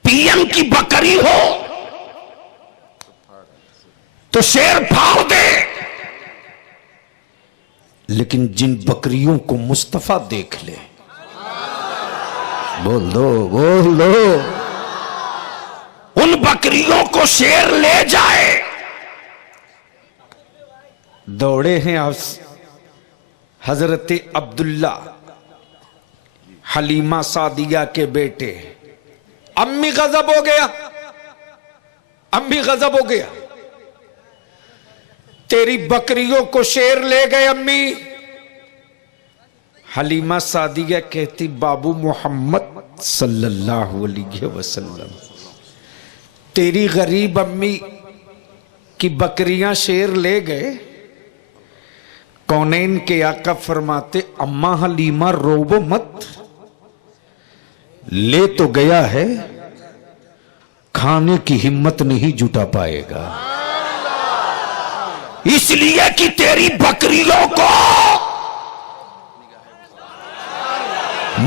पीएम की बकरी हो तो शेर फाड़ दे, लेकिन जिन बकरियों को मुस्तफा देख ले, बोल दो बोल दो, उन बकरियों को शेर ले जाए। दौड़े हैं हजरत अब्दुल्ला हलीमा सादिया के बेटे। अम्मी गजब हो गया, अम्मी गजब हो गया, तेरी बकरियों को शेर ले गए अम्मी। हलीमा सादिया कहती बाबू मोहम्मद सल्लल्लाहु अलैहि वसल्लम, तेरी गरीब अम्मी की बकरियां शेर ले गए। कौनैन के आका फरमाते अम्मा हलीमा रोबो मत, ले तो गया है, खाने की हिम्मत नहीं जुटा पाएगा। इसलिए कि तेरी बकरियों को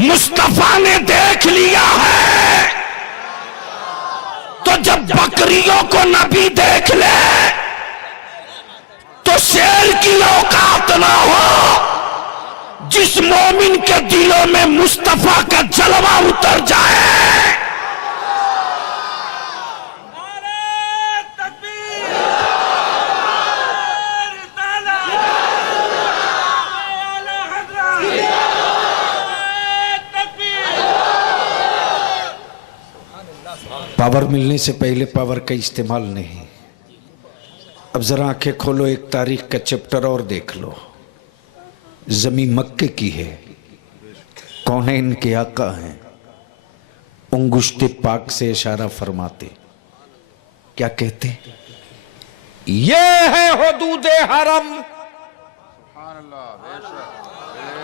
मुस्तफा ने देख लिया है। तो जब बकरियों को नबी देख ले तो शेर की औकात ना हो। जिस मोमिन के दिलों में मुस्तफा का जलवा उतर जाए, पावर मिलने से पहले पावर का इस्तेमाल नहीं। अब जरा आंखें खोलो, एक तारीख का चैप्टर और देख लो। जमीन मक्के की है, कौन है इनके आका हैं? उंगुश्ते पाक से इशारा फरमाते क्या कहते? ये है हुदूदे हरम।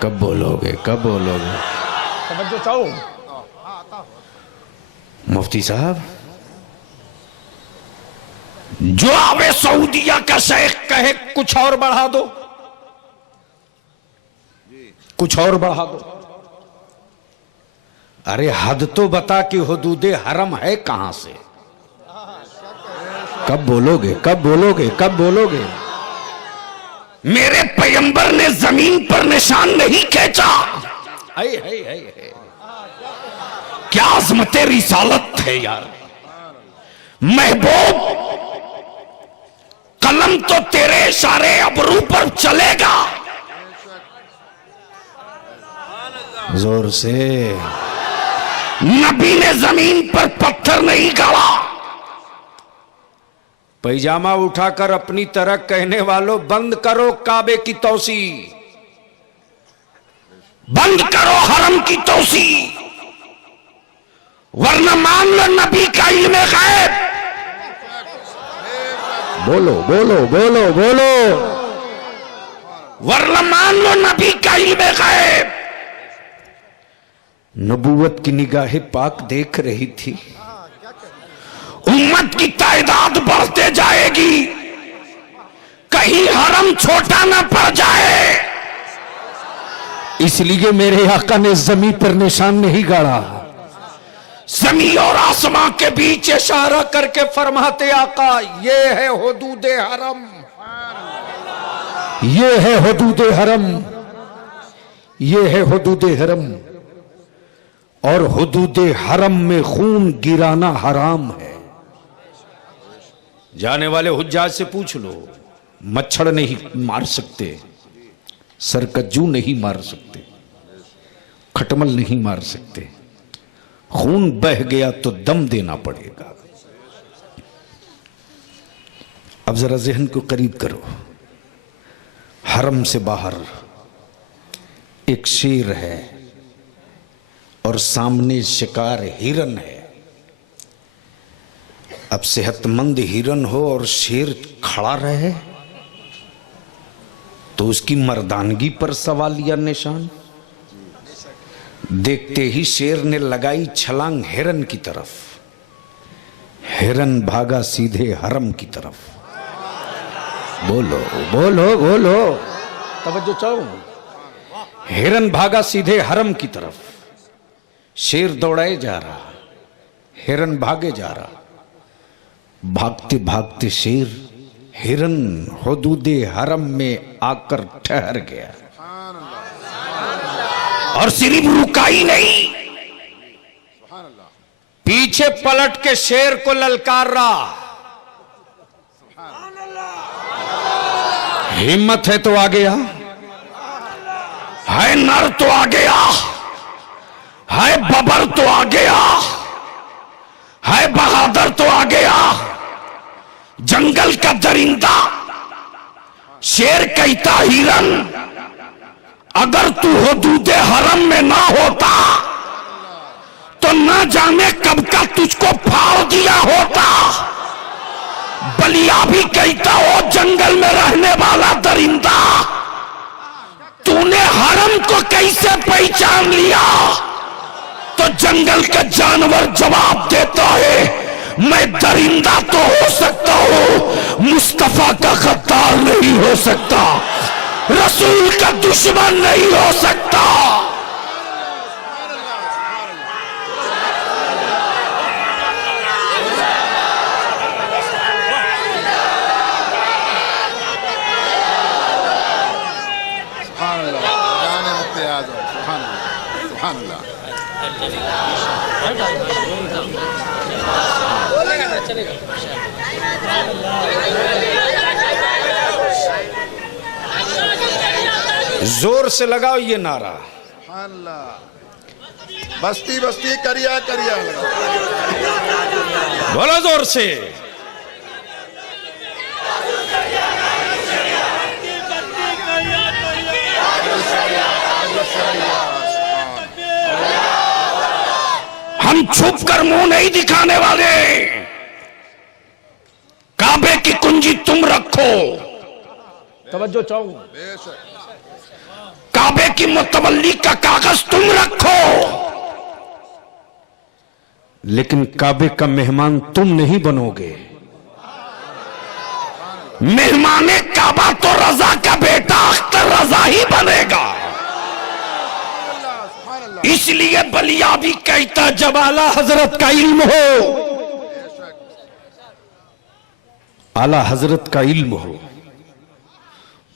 कब बोलोगे, कब बोलोगे? समझो चाहो मुफ्ती साहब, जो आवे सऊदिया का शेख कहे कुछ और बढ़ा दो, कुछ और बढ़ा दो। अरे हद तो बता कि हुदूदे हरम है कहां से? कब बोलोगे, कब बोलोगे, कब बोलोगे? मेरे पैगंबर ने जमीन पर निशान नहीं खींचा। है। क्या अज़मत रिसालत है यार। महबूब, कलम तो तेरे इशारे अबरू पर चलेगा। जोर से। नबी ने जमीन पर पत्थर नहीं गाड़ा। पैजामा उठाकर अपनी तरह कहने वालों, बंद करो काबे की तौसी, बंद करो हरम की तौसी, वरना मान लो नबी का इल्म गैब। बोलो बोलो बोलो बोलो, वरना मान लो नबी का इल्म गैब। नबूवत की निगाहें पाक देख रही थी, उम्मत की तादाद बढ़ते जाएगी, कहीं हरम छोटा ना पड़ जाए, इसलिए मेरे आका ने जमीन पर निशान नहीं गाड़ा। जमीन और आसमां के बीच इशारा करके फरमाते आका, ये है हुदूदे हरम, ये है हुदूदे हरम, ये है हुदूदे हरम। और हुदूदे हरम में खून गिराना हराम है। जाने वाले हुज्जाज से पूछ लो, मच्छर नहीं मार सकते, सरकज्जू नहीं मार सकते, खटमल नहीं मार सकते, खून बह गया तो दम देना पड़ेगा। अब जरा जहन को करीब करो, हरम से बाहर एक शेर है और सामने शिकार हिरन है। अब सेहतमंद हिरन हो और शेर खड़ा रहे तो उसकी मर्दानगी पर सवाल या निशान। देखते ही शेर ने लगाई छलांग हिरन की तरफ, हिरन भागा सीधे हरम की तरफ। बोलो बोलो बोलो, तवज्जो चाहो। हिरन भागा सीधे हरम की तरफ, शेर दौड़ाए जा रहा, हिरन भागे जा रहा। भागते भागते शेर हिरन हुदूदे हरम में आकर ठहर गया और सिर्फ रुकाई नहीं, पीछे पलट के शेर को ललकार रहा। हिम्मत है तो आ गया, है नर तो आ गया, है बबर तो आ गया, है बहादुर तो आ गया। जंगल का दरिंदा शेर कहता हिरन, अगर तू हुदूदे हरम में ना होता तो ना जाने कब का तुझको फाड़ दिया होता। बलिया भी कहता हो जंगल में रहने वाला दरिंदा, तूने हरम को कैसे पहचान लिया? तो जंगल का जानवर जवाब देता है, मैं दरिंदा तो हो सकता हूं, मुस्तफा का गद्दार नहीं हो सकता, रसूल का दुश्मन नहीं हो सकता। जोर से लगाओ ये नारा, बस्ती बस्ती करिया करिया लगाओ, बोलो जोर से। हम छुप कर मुंह नहीं दिखाने वाले। काबे की कुंजी तुम रखो, तवज्जो चाहूं, काबे की मुतवल्ली का कागज तुम रखो, लेकिन काबे का मेहमान तुम नहीं बनोगे। मेहमाने काबा तो रजा का बेटा अख्तर रजा ही बनेगा। इसलिए बलिया भी कहता जब आला हजरत का इल्म हो, आला हजरत का इल्म हो,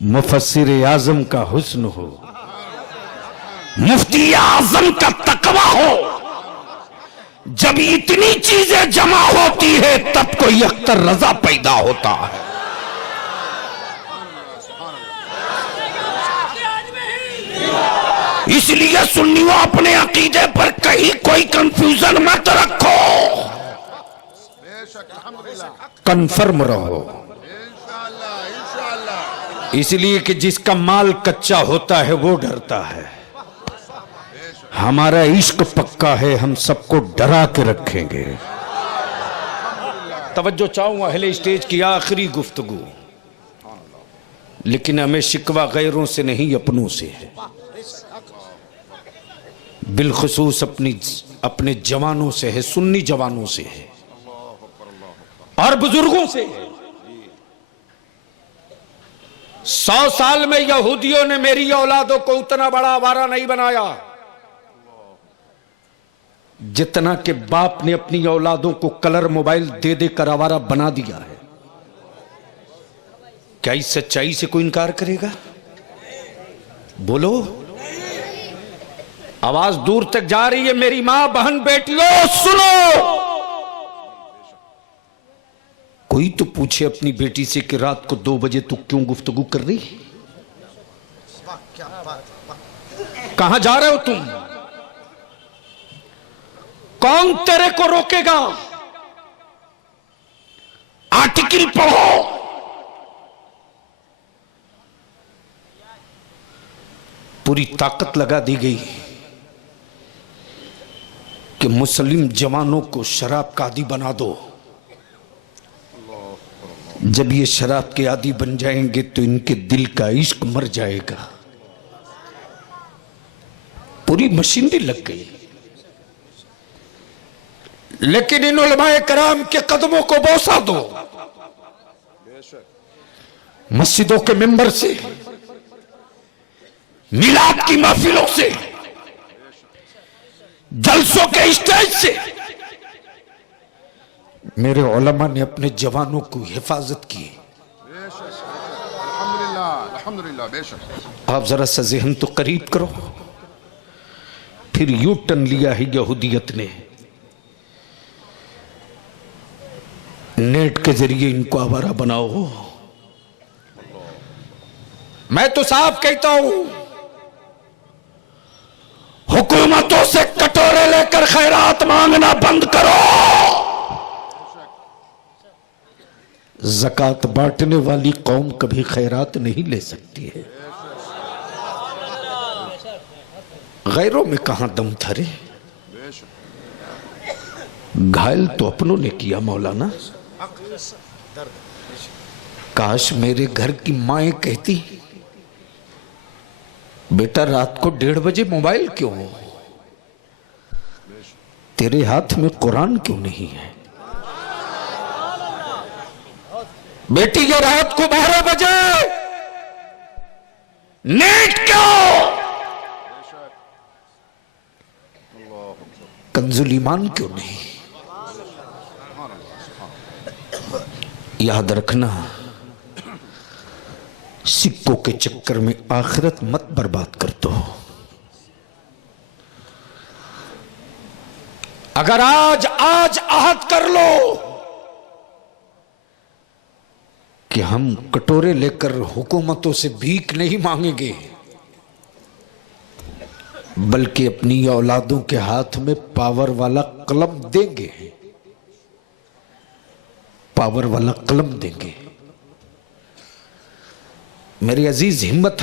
मुफस्सिर आजम का हुस्न हो, मुफ्ती आजम का तकवा हो, जब इतनी चीजें जमा होती है तब कोई अख्तर रजा पैदा होता है। इसलिए सुन्नियों अपने अकीदे पर कहीं कोई कंफ्यूजन मत रखो, कन्फर्म रहो। इसलिए कि जिसका माल कच्चा होता है वो डरता है। हमारा इश्क पक्का है, हम सबको डरा के रखेंगे। तवज्जो चाहूं अहले स्टेज की आखिरी गुफ्तगू, लेकिन हमें शिकवा गैरों से नहीं अपनों से है, बिलखुसूस अपने जवानों से है, सुन्नी जवानों से है और बुजुर्गों से है। 100 साल में यहूदियों ने मेरी औलादों को उतना बड़ा आवारा नहीं बनाया जितना कि बाप ने अपनी औलादों को कलर मोबाइल दे देकर आवारा बना दिया है। क्या इस सच्चाई से कोई इनकार करेगा? बोलो। आवाज दूर तक जा रही है। मेरी मां, बहन, बेटियों सुनो। कोई तो पूछे अपनी बेटी से कि रात को 2 बजे तू क्यों गुफ्तगू कर रही? कहां जा रहे हो तुम? कौन तेरे को रोकेगा? आर्टिकल पढ़ो, पूरी ताकत लगा दी गई कि मुस्लिम जवानों को शराब का आदी बना दो। जब ये शराब के आदी बन जाएंगे तो इनके दिल का इश्क मर जाएगा। पूरी मशीनरी लग गई। लेकिन इन उलमाए कराम के कदमों को बोसा दो। मस्जिदों के मेंबर से, मिलाद की महफिलों से, जलसों के स्टेज से मेरे उलमा ने अपने जवानों को हिफाजत की। अल्हम्दुलिल्लाह, बेशक। आप जरा सा ज़हन तो करीब करो। फिर यू टर्न लिया है यहूदियत ने। नेट के जरिए इनको आवारा बनाओ। मैं तो साफ कहता हूं, हुकूमतों से कटोरे लेकर खैरात मांगना बंद करो। ज़कात बांटने वाली कौम कभी खैरात नहीं ले सकती है। गैरों में कहां दम धरे? घायल तो अपनों ने किया मौलाना। काश मेरे घर की माएं कहती, बेटा रात को 1:30 बजे मोबाइल क्यों हो? तेरे हाथ में कुरान क्यों नहीं है? बेटी ये रात को 12 बजे नेट क्यों? कंजुल ईमान क्यों नहीं? याद रखना, सिक्कों के चक्कर में आखिरत मत बर्बाद कर दो। अगर आज आहद कर लो कि हम कटोरे लेकर हुकूमतों से भीख नहीं मांगेंगे, बल्कि अपनी औलादों के हाथ में पावर वाला कलम देंगे, पावर वाला कलम देंगे। मेरी अजीज, हिम्मत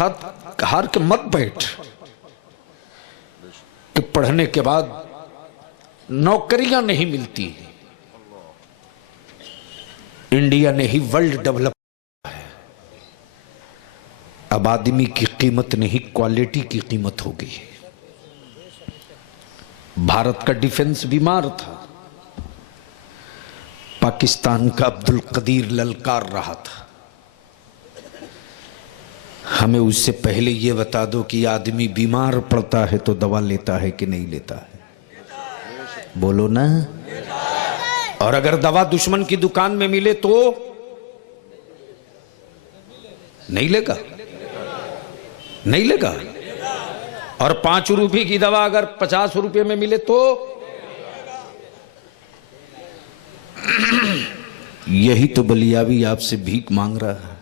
हार के मत बैठ कि पढ़ने के बाद नौकरियां नहीं मिलती। इंडिया ने ही वर्ल्ड डेवलप किया है। अब आदमी की कीमत नहीं, क्वालिटी की कीमत हो गई है। भारत का डिफेंस बीमार था, पाकिस्तान का अब्दुल कदीर ललकार रहा था। हमें उससे पहले यह बता दो कि आदमी बीमार पड़ता है तो दवा लेता है कि नहीं लेता है? बोलो ना। और अगर दवा दुश्मन की दुकान में मिले तो नहीं लेगा, नहीं लेगा। और 5 रुपए की दवा अगर 50 रुपए में मिले तो यही तो बलियावी आपसे भीख मांग रहा है।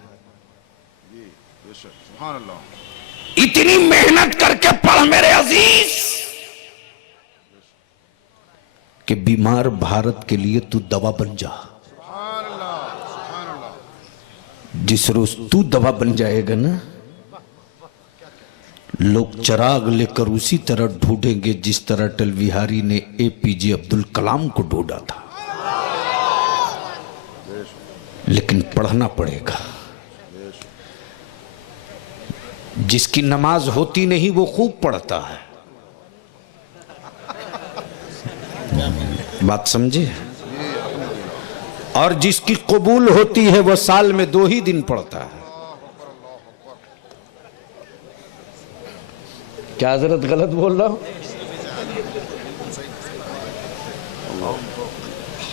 सुभान अल्लाह। इतनी मेहनत करके पढ़ मेरे अजीज कि बीमार भारत के लिए तू दवा बन जा। सुभान अल्लाह, सुभान अल्लाह। जिस रोज तू दवा बन जाएगा ना, लोग चिराग लेकर उसी तरह ढूंढेंगे जिस तरह अटल बिहारी ने एपीजे अब्दुल कलाम को ढूंढा था। लेकिन पढ़ना पड़ेगा। जिसकी नमाज होती नहीं वो खूब पढ़ता है। बात समझे? और जिसकी कबूल होती है वो साल में 2 ही दिन पढ़ता है। क्या हजरत गलत बोल रहा हूं?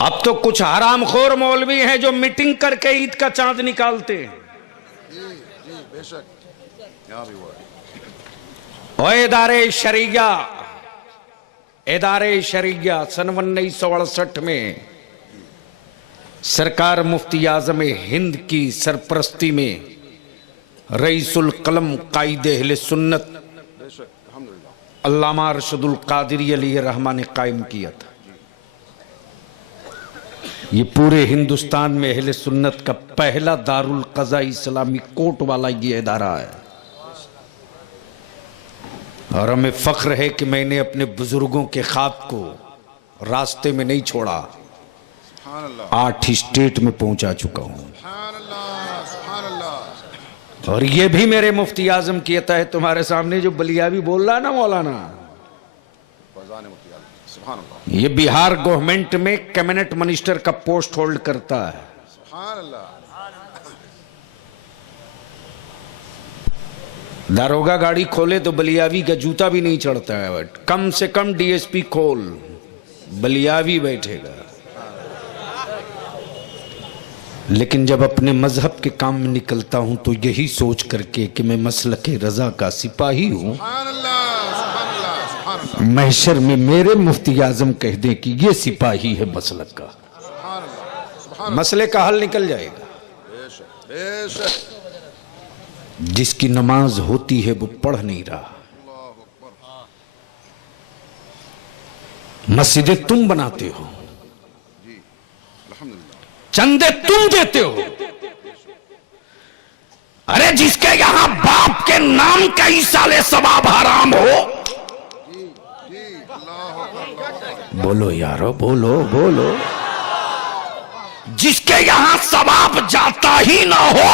अब तो कुछ हरामखोर मौलवी हैं जो मीटिंग करके ईद का चांद निकालते हैं। जी बेशक, यहाँ भी हुआ है। और इदारे शरिया सन 1968 में सरकार मुफ्ती आजम हिंद की सरपरस्ती में रईसुल कलम कायदे अहले सुन्नत बेशक, अल्हम्दुलिल्लाह। अल्लामा अरशदुल कादिरी अलैहि रहमा ने कायम किया था। ये पूरे हिंदुस्तान में अहले सुन्नत का पहला दारुल क़ज़ा इस्लामी कोर्ट वाला ये इदारा है। और हमें फख्र है कि मैंने अपने बुजुर्गों के ख्वाब को रास्ते में नहीं छोड़ा। सुभान अल्लाह, 8 स्टेट में पहुंचा चुका हूं। सुभान अल्लाह, सुभान अल्लाह। और ये भी मेरे मुफ्ती आजम कहता है, तुम्हारे सामने जो बलियावी बोल रहा है ना मौलाना, फज़ान मुफ्ती आज़म, सुभान अल्लाह, ये बिहार गवर्नमेंट में कैबिनेट मिनिस्टर का पोस्ट होल्ड करता है। सुभान अल्लाह। दारोगा गाड़ी खोले तो बलियावी का जूता भी नहीं चढ़ता है। कम से कम डीएसपी खोल, बलियावी बैठेगा। लेकिन जब अपने मजहब के काम में निकलता हूं तो यही सोच करके कि मैं मसलके रजा का सिपाही हूं, सुभान अल्लाह, सुभान अल्लाह, सुभान अल्लाह। महशर में मेरे मुफ्ती आजम कह दें कि ये सिपाही है मसलक का, सुभान अल्लाह, सुभान मसले का हल निकल जाएगा। बेशक, बेशक। जिसकी नमाज होती है वो पढ़ नहीं रहा। मस्जिदें तुम बनाते हो, अल्हम्दुलिल्लाह। चंदे तुम देते हो। अरे जिसके यहां बाप के नाम का इसाले सवाब हराम हो, जी जी, अल्लाह अल्लाह। बोलो यारो, बोलो बोलो। जिसके यहां सवाब जाता ही ना हो,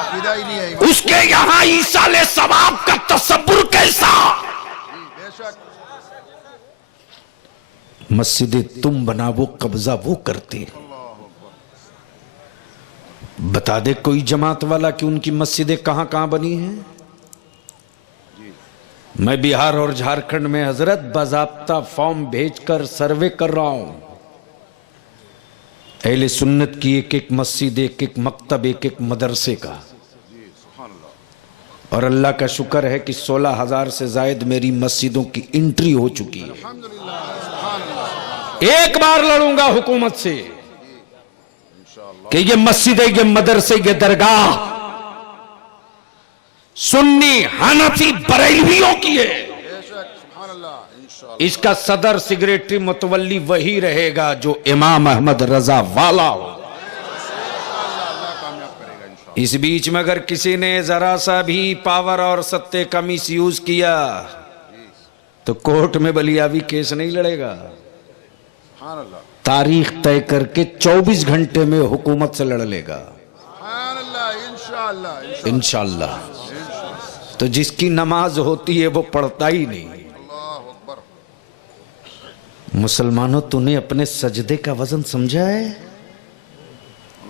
अकीदा ही नहीं है। उसके यहां इसाले सवाब का तसव्वुर कैसा? बेशक, मस्जिदें तुम बनावो, कब्जा वो करते। बता दे कोई जमात वाला कि उनकी मस्जिदें कहां कहां बनी हैं। मैं बिहार और झारखंड में हजरत बाज़ाब्ता फॉर्म भेजकर सर्वे कर रहा हूं। अहले सुन्नत की एक एक मस्जिद, एक एक मकतब, एक एक मदरसे का। और अल्लाह का शुक्र है कि 16,000 से जायद मेरी मस्जिदों की एंट्री हो चुकी है। एक बार लड़ूंगा हुकूमत से कि ये मस्जिद, ये मदरसे, ये दरगाह सुन्नी, हनफी, बरेलवियों की है। बेशक, सुभान अल्लाह, इंशाअल्लाह। इसका सदर सेक्रेटरी मुतवल्ली वही रहेगा जो इमाम अहमद रजा वाला हो। इस बीच में अगर किसी ने जरा सा भी पावर और सत्ते का मिसयूज किया तो कोर्ट में बलियावी केस नहीं लड़ेगा। सुभान अल्लाह, तारीख तय करके 24 घंटे में हुकूमत से लड़ लेगा सुभान अल्लाह, इंशाअल्लाह, इंशाअल्लाह। तो जिसकी नमाज होती है वो पढ़ता ही नहीं। अल्लाह अकबर। मुसलमानों, तूने अपने सजदे का वजन समझा है?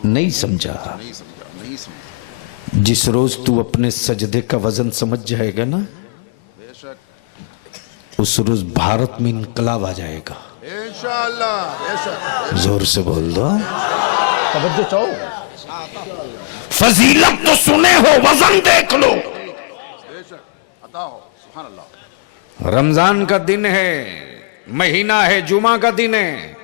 नहीं समझा। नहीं समझा, नहीं समझा। जिस रोज तू अपने सजदे का वजन समझ जाएगा ना, बेशक, उस रोज भारत में इनकलाब आ जाएगा। इंशाअल्लाह, बेशक। जोर से बोल दो। तवज्जो चाहो। फजीलत तो सुने हो, वजन देख लो। बेशक अता हो। सुभान अल्लाह। रमजान का दिन है, महीना है, जुमा का दिन है।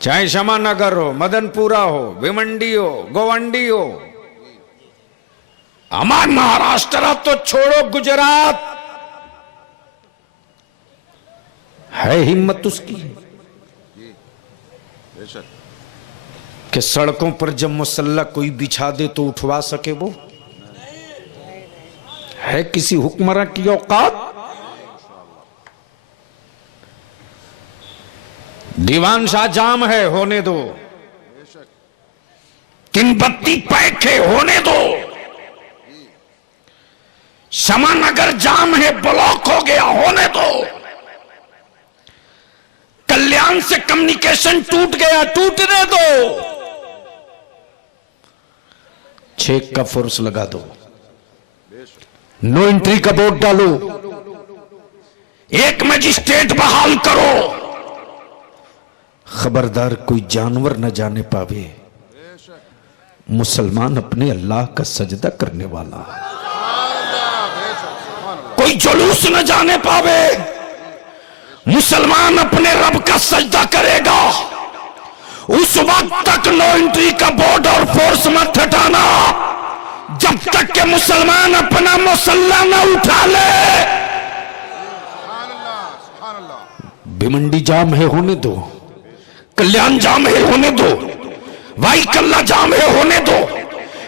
चाहे शमानगर हो, मदनपुरा हो, भिवंडी हो, गोवंडी हो, हमारे महाराष्ट्र तो छोड़ो, गुजरात है हिम्मत उसकी बेशक। कि सड़कों पर जब मुसल्ला कोई बिछा दे तो उठवा सके। वो है किसी हुक्मरान की औकात? दीवान शाह जाम है, होने दो। किनबत्ती पैक है, होने दो। शमानगर जाम है, ब्लॉक हो गया, होने दो। कल्याण से कम्युनिकेशन टूट गया, टूटने दो। चेक का फोर्स लगा दो, नो एंट्री का बोर्ड डालो, एक मजिस्ट्रेट बहाल करो। खबरदार कोई जानवर न जाने पावे मुसलमान अपने अल्लाह का सजदा करने वाला। कोई जुलूस न जाने पावे, मुसलमान अपने रब का सजदा करेगा। उस वक्त तक नो एंट्री का बोर्ड और फोर्स मत हटाना जब तक के मुसलमान अपना मुसल्ला न उठा ले। सुभान अल्लाह, सुभान अल्लाह। भिवंडी जाम है, होने दो। कल्याण जाम है, होने दो। वाई कल्ला जाम है, होने दो।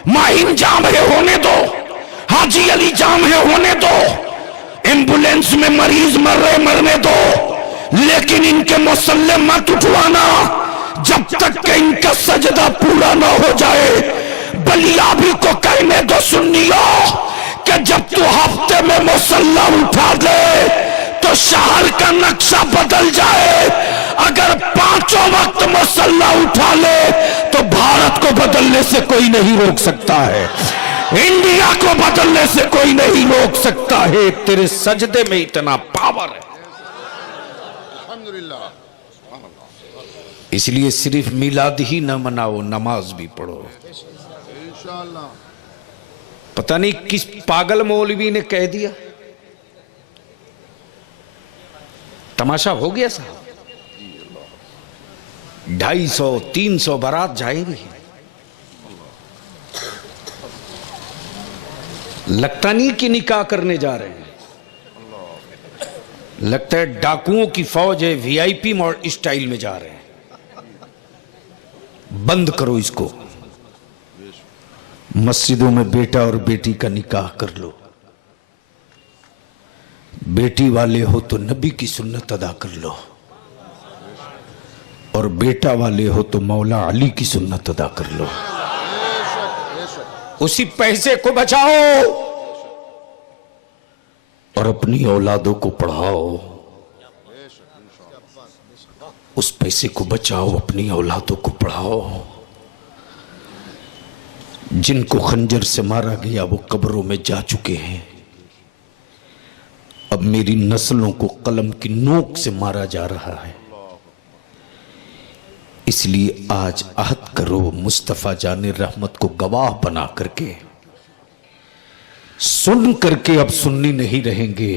माहिम जाम है, होने दो। हाजी अली जाम है, होने दो। एम्बुलेंस में मरीज मर रहे, मरने दो, लेकिन इनके मुसल्ले मत उठवाना जब तक कि इनका सजदा पूरा ना हो जाए। बलियाबी को कहने दो सुन्नियों कि जब तू हफ्ते में मुसल्ला उठा दे तो शहर का नक्शा बदल जाए। अगर पांचों वक्त मुसल्ला उठा ले तो भारत को बदलने से कोई नहीं रोक सकता है, इंडिया को बदलने से कोई नहीं रोक सकता है। तेरे सजदे में इतना पावर है, अल्हम्दुलिल्लाह, सुभान अल्लाह। इसलिए सिर्फ मिलाद ही न मनाओ, नमाज भी पढ़ो। इंशाअल्लाह। पता नहीं किस पागल मौलवी ने कह दिया, तमाशा हो गया साहब। 250 300 बारात जाएगी, लगता नहीं कि निकाह करने जा रहे हैं, लगता है डाकुओं की फौज है, वीआईपी स्टाइल में जा रहे हैं। बंद करो इसको। मस्जिदों में बेटा और बेटी का निकाह कर लो। बेटी वाले हो तो नबी की सुन्नत अदा कर लो, और बेटा वाले हो तो मौला अली की सुन्नत अदा कर लो। उसी पैसे को बचाओ और अपनी औलादों को पढ़ाओ। उस पैसे को बचाओ, अपनी औलादों को पढ़ाओ। जिनको खंजर से मारा गया वो कब्रों में जा चुके हैं। अब मेरी नस्लों को कलम की नोक से मारा जा रहा है। इसलिए आज अहद करो, मुस्तफा जाने रहमत को गवाह बना करके, सुन करके अब सुन्नी नहीं रहेंगे,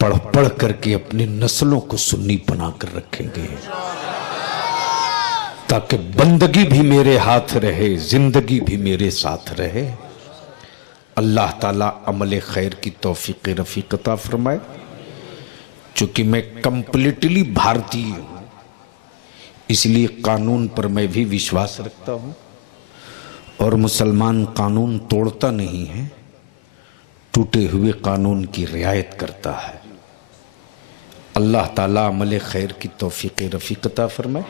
पढ़ पढ़ करके अपनी नस्लों को सुन्नी बना कर रखेंगे, ताकि बंदगी भी मेरे हाथ रहे, जिंदगी भी मेरे साथ रहे। अल्लाह ताला अमल खैर की तौफीक रफीक अता फरमाए। चूंकि मैं कंप्लीटली भारतीय हूं, इसलिए कानून पर मैं भी विश्वास रखता हूं, और मुसलमान कानून तोड़ता नहीं है, टूटे हुए कानून की रियायत करता है। अल्लाह ताला अमल खैर की तौफीक रफ़ीक अता फरमाए।